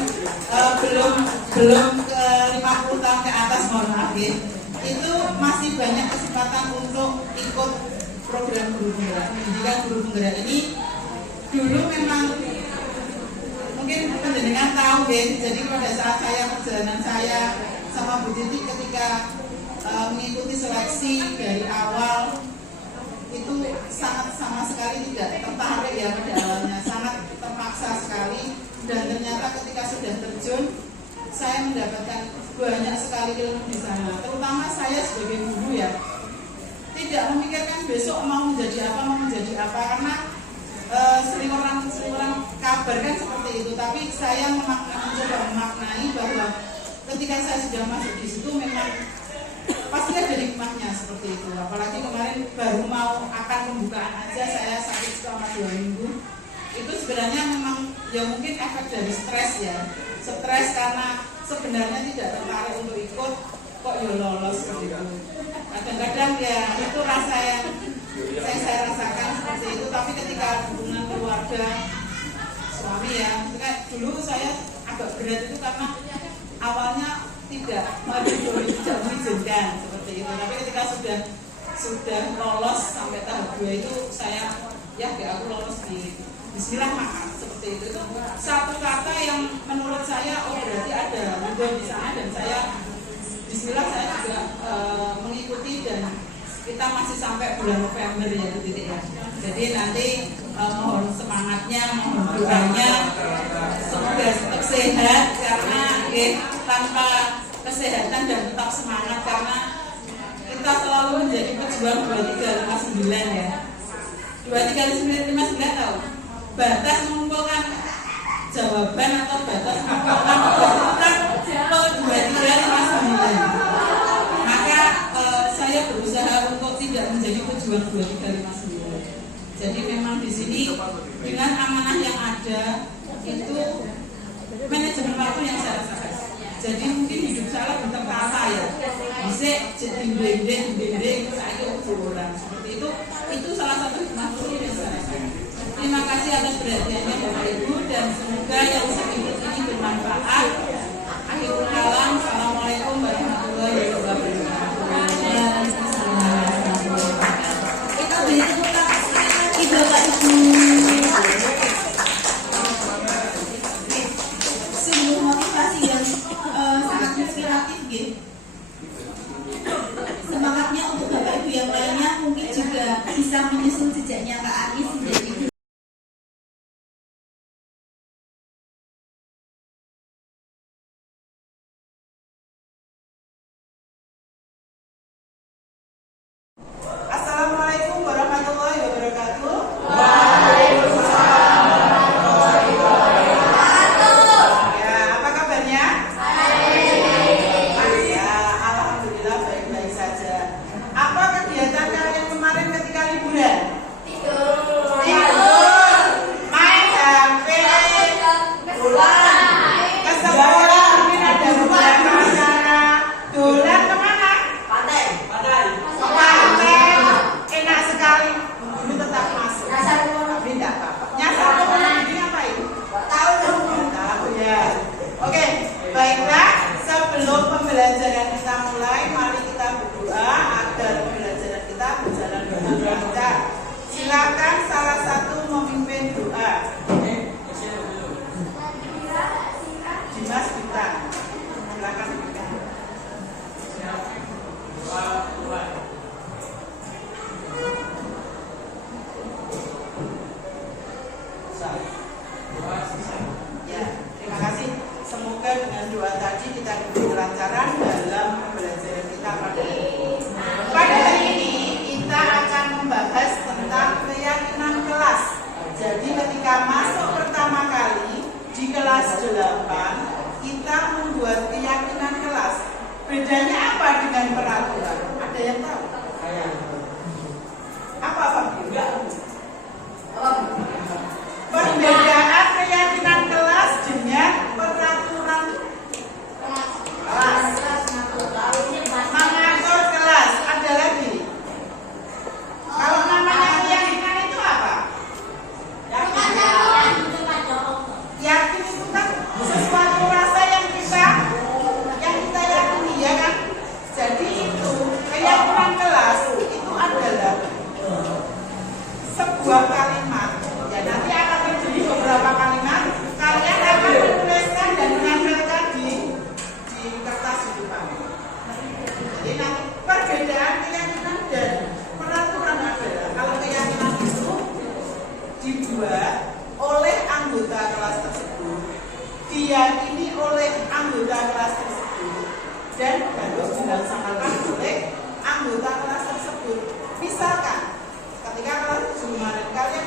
belum ke 50 tahun ke atas, mohon maaf ya. Itu masih banyak kesempatan untuk ikut program guru penggerak. Pendidikan guru penggerak ini dulu memang mungkin penjenengan tahu ya. Jadi pada saat perjalanan saya sama Bu Titi ketika mengikuti seleksi dari awal itu sangat sama sekali tidak tertarik ya pada awalnya, sangat terpaksa sekali, dan ternyata ketika sudah terjun saya mendapatkan banyak sekali ilmu di sana. Terutama saya sebagai guru ya, tidak memikirkan besok mau menjadi apa karena sering orang kabar kan seperti itu, tapi saya mencoba memaknai bahwa ketika saya sudah masuk di situ memang pasti ada hikmahnya seperti itu. Apalagi kemarin baru mau akan pembukaan aja saya sakit selama 2 minggu. Itu sebenarnya memang ya mungkin efek dari stres ya. Stres karena sebenarnya tidak tertarik untuk ikut, kok ya lolos gitu. Kadang-kadang ya itu rasa yang saya rasakan seperti itu. Tapi ketika hubungan keluarga suami ya, dulu saya agak berat itu karena awalnya tidak mengizinkan sudah lolos sampai tahap 2 itu saya aku lolos di Bismillah makan seperti itu. Satu kata yang menurut saya berarti ada minggu di sana, dan saya Bismillah saya juga mengikuti, dan kita masih sampai bulan November ya titik ya. Jadi nanti mohon semangatnya, mohon doanya, semoga tetap sehat, karena tanpa kesehatan dan tetap semangat, karena kita selalu menjadi pejuang 2359 ya. 2359 tahu? Batas mengumpulkan jawaban atau batas mengumpulkan keputusan kalau 2359. Maka saya berusaha untuk tidak menjadi pejuang 2359. Jadi memang di sini dengan amanah yang ada itu manajemen waktu yang saya rasakan. Jadi mungkin hidup saya lebih tertata ya. Bisa jadi blende itu saya ukuran seperti itu salah satu hikmah yang saya rasakan. Terima kasih atas perhatiannya Bapak Ibu, dan semoga yang sedikit ini bermanfaat. Akhirul kalam, assalamualaikum warahmatullahi wabarakatuh. Kita beri tepuk tangan lagi Bapak Ibu. Sungguh motivasi yang sangat inspiratif gitu. Semangatnya untuk Bapak Ibu yang lainnya mungkin juga bisa menyusul jejaknya Kak Anis menjadi Assalamualaikum warahmatullahi wabarakatuh. Ya, apa kabarnya? Ya, alhamdulillah baik-baik saja. Apa kegiatan kalian kemarin ketika liburan? Tidur, main HP, pulang ke sekolah, mungkin ada rumah acara, dolan kemana? Pantai. Enak sekali. Dulu tetap masuk. Tapi tidak apa-apa. Nyasar ini ngapain? Tahu ya. Oke, baiklah. Sebelum pembelajaran kita mulai, mari kita berdoa agar pembelajaran kita berjalan dengan lancar. Silakan salah satu memimpin doa. Dimas Bita. Silakan memimpin. Ya, terima kasih. Semoga dengan doa tadi kita diberi kelancaran dalam pembelajaran kita pada hari ini. Pada hari ini kita akan membahas tentang keyakinan kelas. Jadi ketika masuk pertama kali di kelas 8, kita membuat keyakinan kelas. Bedanya apa dengan peraturan? Ada yang tahu? Apa perbedaan keyakinan kelas dengan peraturan kelas? Mengatur kelas. Ada lagi? Kalau namanya keyakinan itu apa? Yakin itu kan sesuatu rasa yang kita yakini, ya kan? Jadi itu keyakinan kelas itu adalah sebuah kalimat. Ya, nanti akan terjadi beberapa kalimat. Kalian akan menuliskan dan menempelkan di kertas di depan. Jadi nanti perbedaan keyakinan dan peraturan adalah kalau keyakinan itu dibuat oleh anggota kelas tersebut, diyakini oleh anggota kelas tersebut, dan harus dilaksanakan oleh anggota kelas tersebut. Misalkan ketika kelas 7 kemarin kalian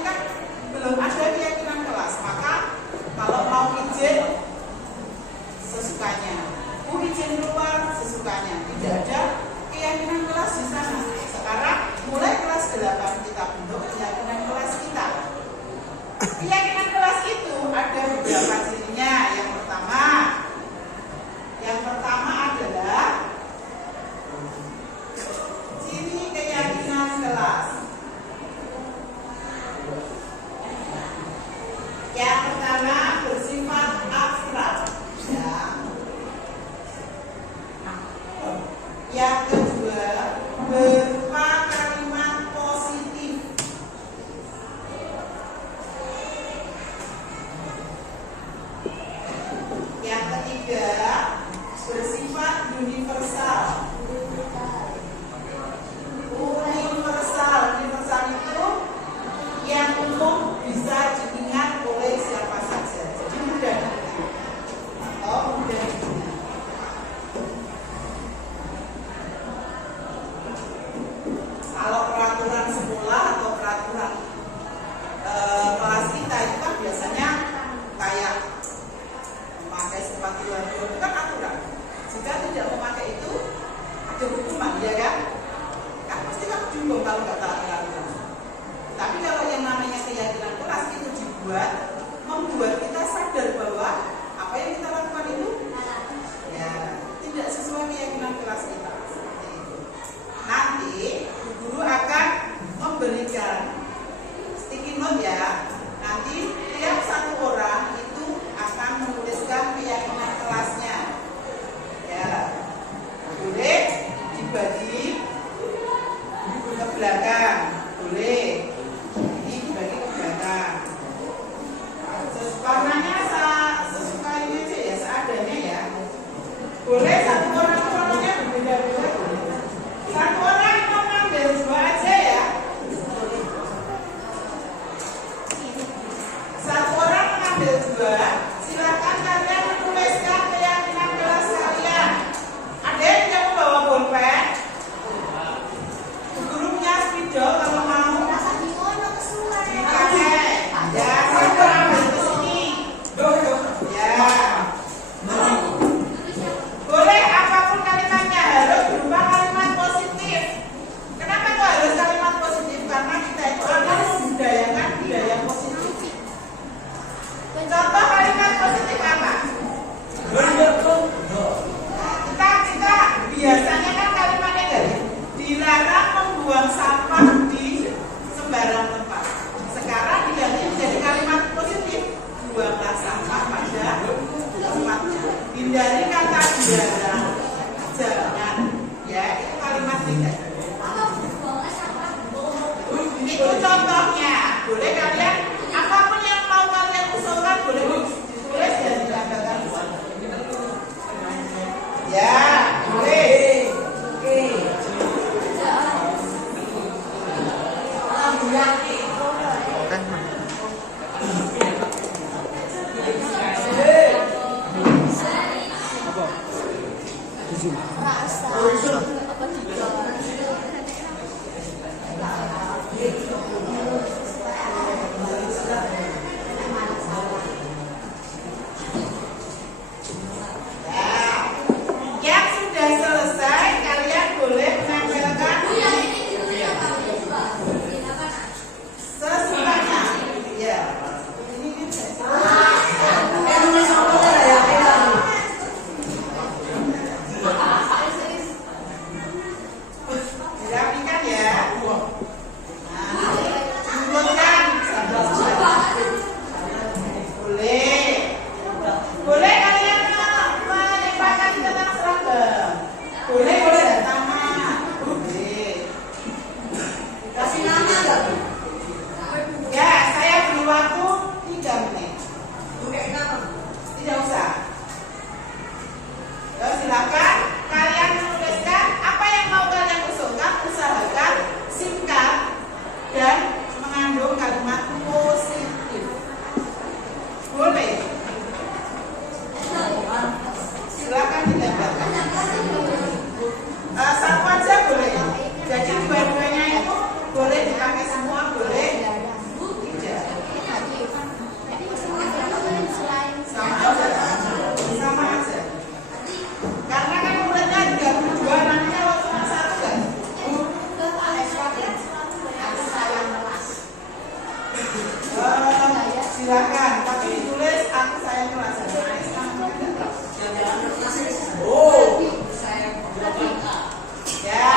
belajar sticky note ya. Nanti tiap satu orang itu akan menuliskan keyakinan kelasnya. Ya, boleh dibagi ke belakang, boleh. Ini dibagi ke belakang. Warnanya sesuka ini aja ya, seadanya ya. Boleh satu orang warnanya berbeda-beda. Satu orang mau ngambil 2 aja ya. Satu orang mengambil 2. Silakan kalian menuliskan keyakinan kelas kalian. Ada yang membawa bolpen? Gurunya spidol kalau mau. Dipakai. Ya, satu ambil ke sini. Ya. Boleh apapun kalimatnya harus berupa kalimat positif. Kenapa kok harus kalimat positif? Karena kita itu akan membudayakan budaya positif. Contoh kalimat positif apa? Kita biasanya kan kalimatnya dari dilarang membuang sampah di sembarang tempat. Sekarang diganti menjadi kalimat positif. Buanglah sampah pada tempatnya. Hindari kata dilarang. Jangan. Ya, itu kalimat tidak. Itu contohnya. Boleh kalian apapun yang mau kalian usulkan boleh ditulis dan ditambahkan. Ya, boleh. Yang sudah selesai kalian boleh menempelkan sesukanya. Ya. Dirapikan ya. Urutkan. Boleh. Boleh kalian menyebarkan tentang seragam. Boleh dan tamat. Boleh. Kasih nama enggak? Ya, saya beri waktu 3 menit. Pakai nama. Tidak usah. Silakan kalian menuliskan apa yang mau kalian usulkan. Usahakan singkat dan mengandung kalimat positif. Boleh. Silakan ditambahkan. Satu aja boleh. Jadi dua-duanya itu boleh dipakai semua, boleh tidak. Sama aja. Sama aja. Karena kan muridnya 32, nanti kalau cuma 1 kan. Silakan, tapi ditulis aku sayang kelas. Ya.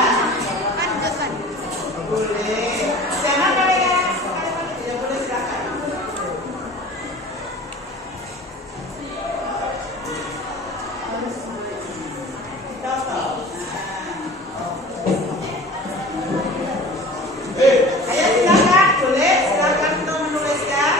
Boleh. Jangan kalian tidak boleh, silakan. Contoh. Ayo silakan, boleh silakan untuk menuliskan.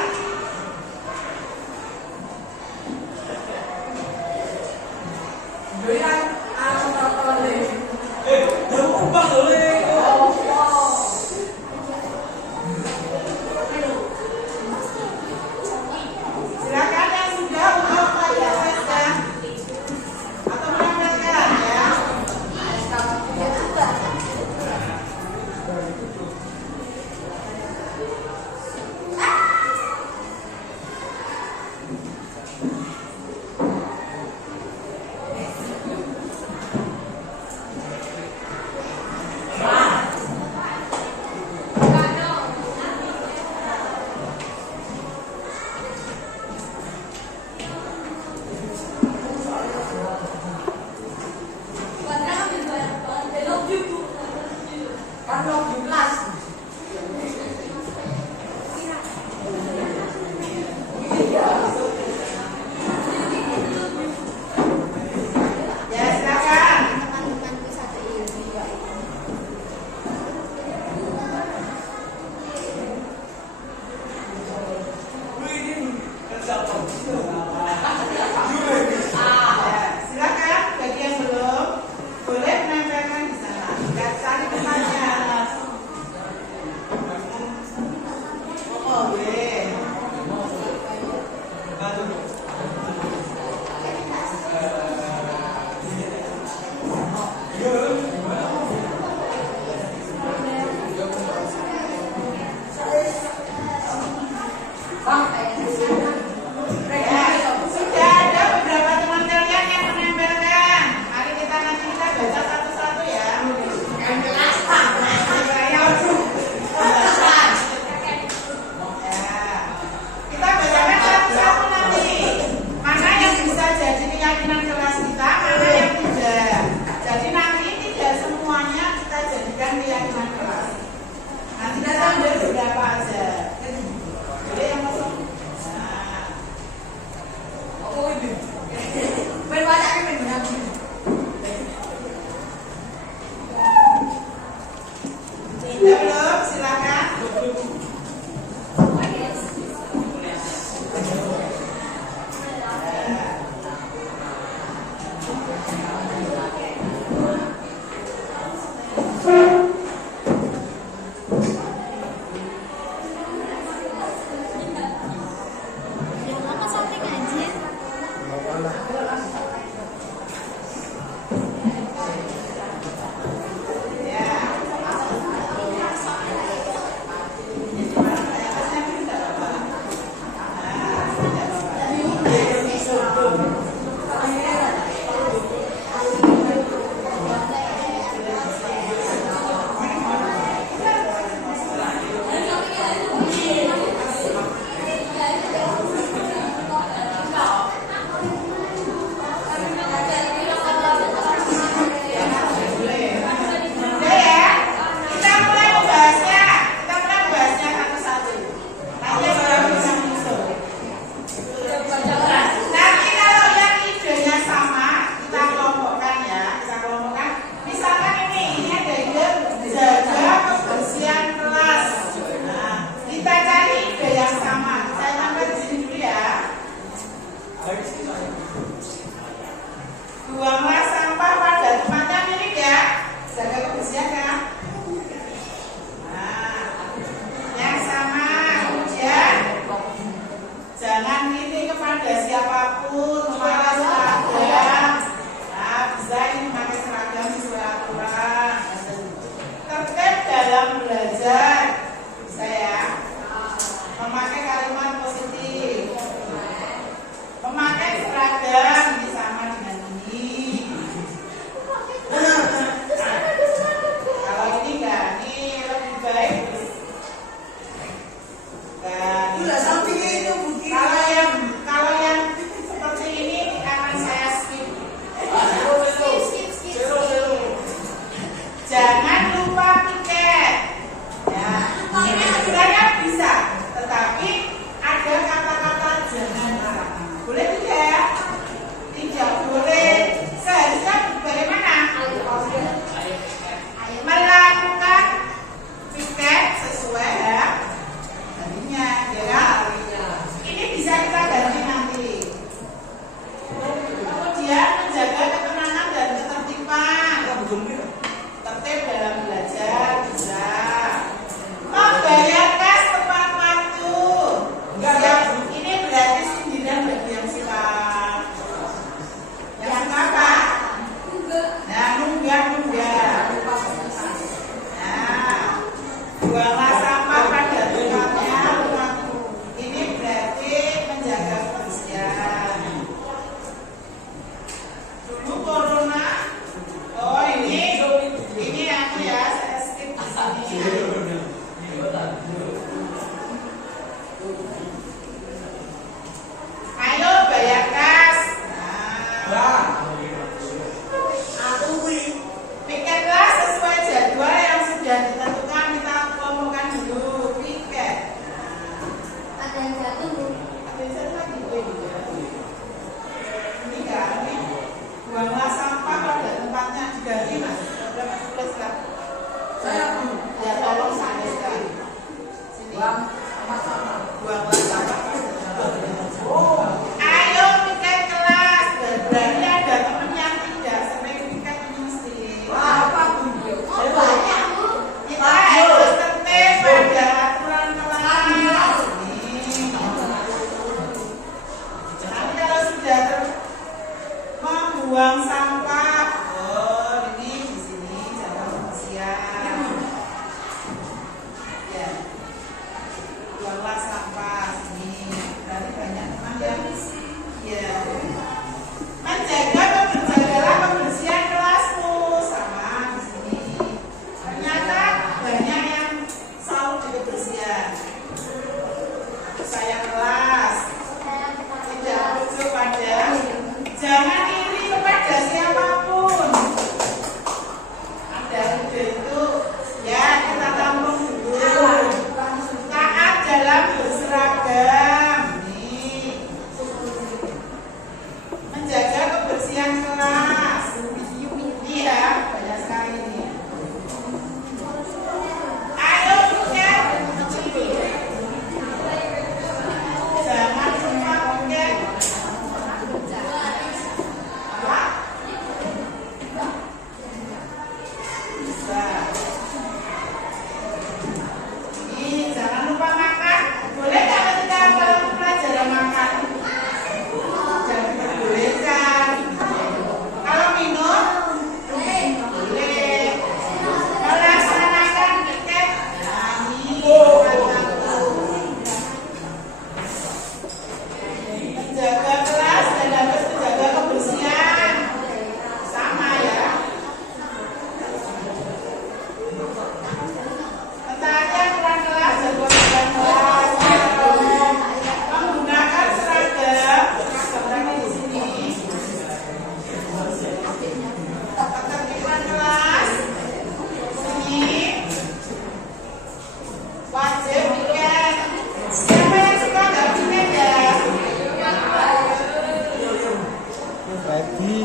Kita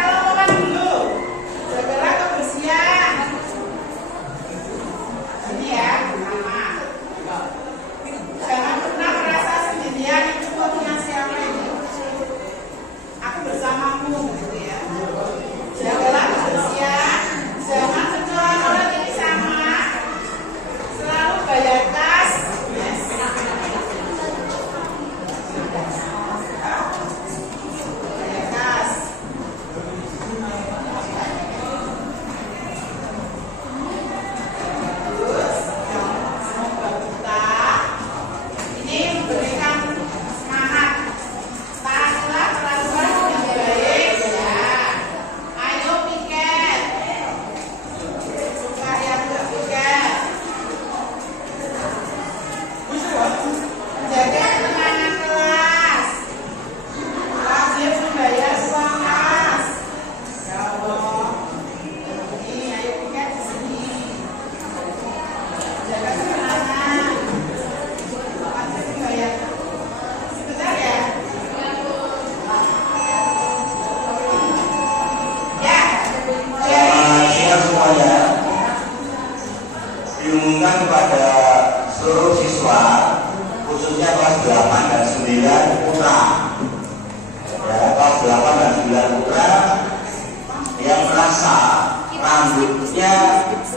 kelompokkan dulu. Jagalah kebersihan. Ini ya, pertama. Jangan pernah merasa sendirian, itu punya siapa ini? Aku bersamamu, gitu ya. Jagalah kebersihan. Jangan semua orang ini sama. Selalu bayar kas. Yes. Bayar kas. Terus, semoga kita ini memberikan semangat. Taatilah peraturan yang baik ya. Ayo piket. Suka yang nggak piket. Jaga ketenangan kelas. Wajib membayar uang kas. Ya Allah. Ini ayo piket di sini. Jaga ketenangan. Wajib membayar. Sebentar ya. Ya. Siap semuanya, diumumkan kepada seluruh siswa khususnya kelas 8 dan 9 putra ya, kelas 8 dan 9 putra yang merasa rambutnya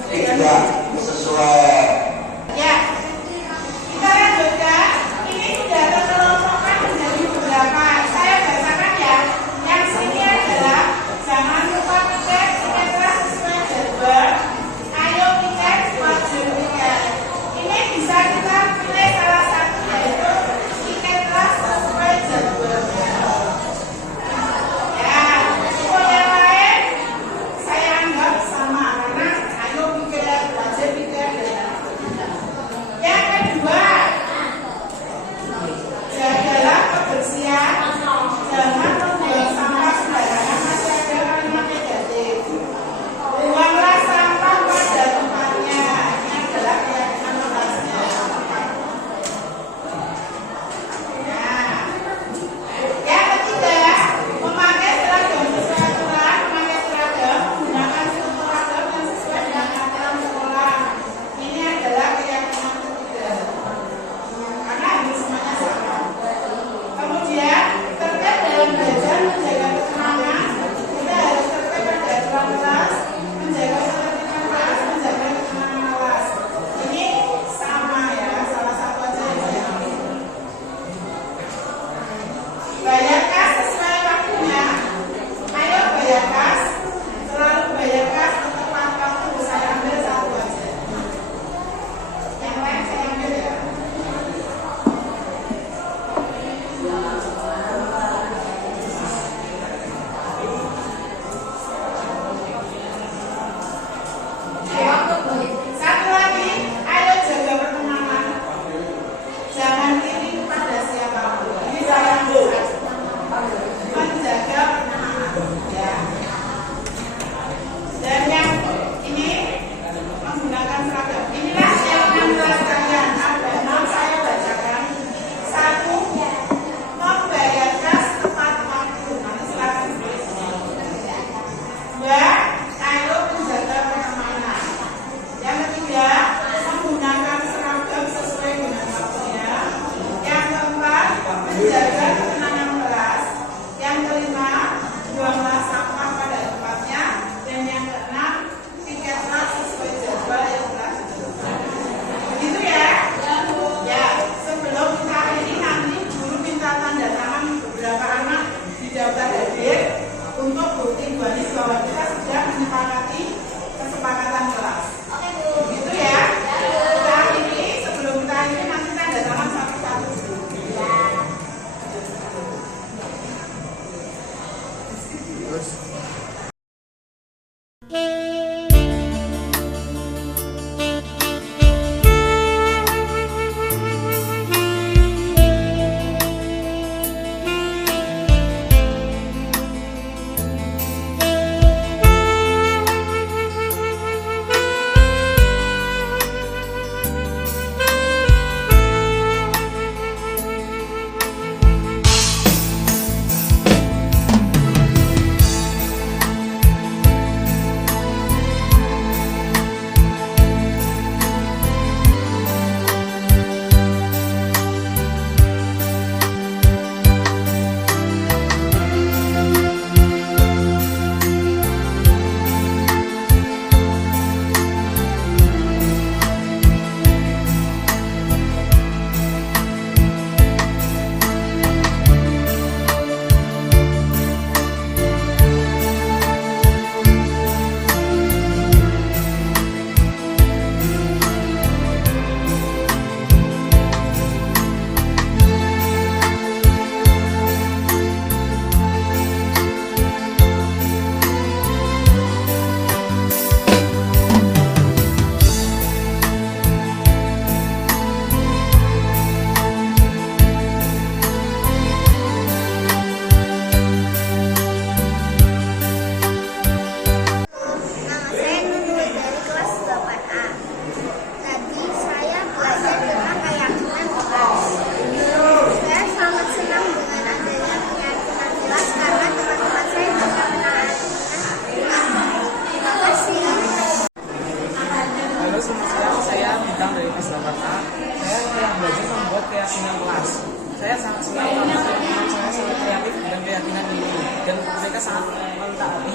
tidak sesuai. Ya, kita lanjutkan. Ini sudah terkelompokkan menjadi beberapa. Saya bacakan ya. Yang sini adalah jangan lupa piket, piketlah sesuai jadwal. Ayo piket, wajib piket. Ini bisa kita pilih salah satu yaitu piketlah sesuai jadwalnya. Ya, untuk yang lain saya anggap sama karena ayo piket, wajib piket. bintang dari kelas 8A, saya telah belajar membuat keyakinan kelas. Saya sangat senang karena teman-teman saya sangat kreatif dan keyakinan ini, dan mereka sangat mentaati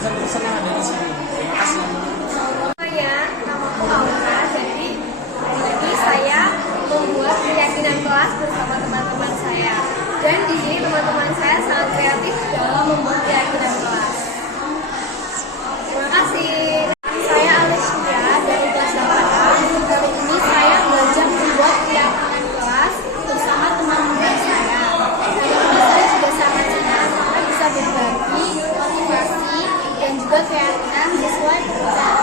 pesan-pesan yang ada di sini. Terima kasih. Semuanya, namaku Aura. Jadi hari ini saya membuat keyakinan kelas bersama teman-teman saya. Dan di sini teman-teman saya sangat kreatif dalam membuat keyakinan kelas. Terima kasih. Saya Alessia dari kelas 8A. Kali ini saya belajar membuat keyakinan kelas bersama teman-teman saya. Hari ini saya juga sangat senang karena bisa berbagi motivasi dan juga keyakinan sesuai kepercayaan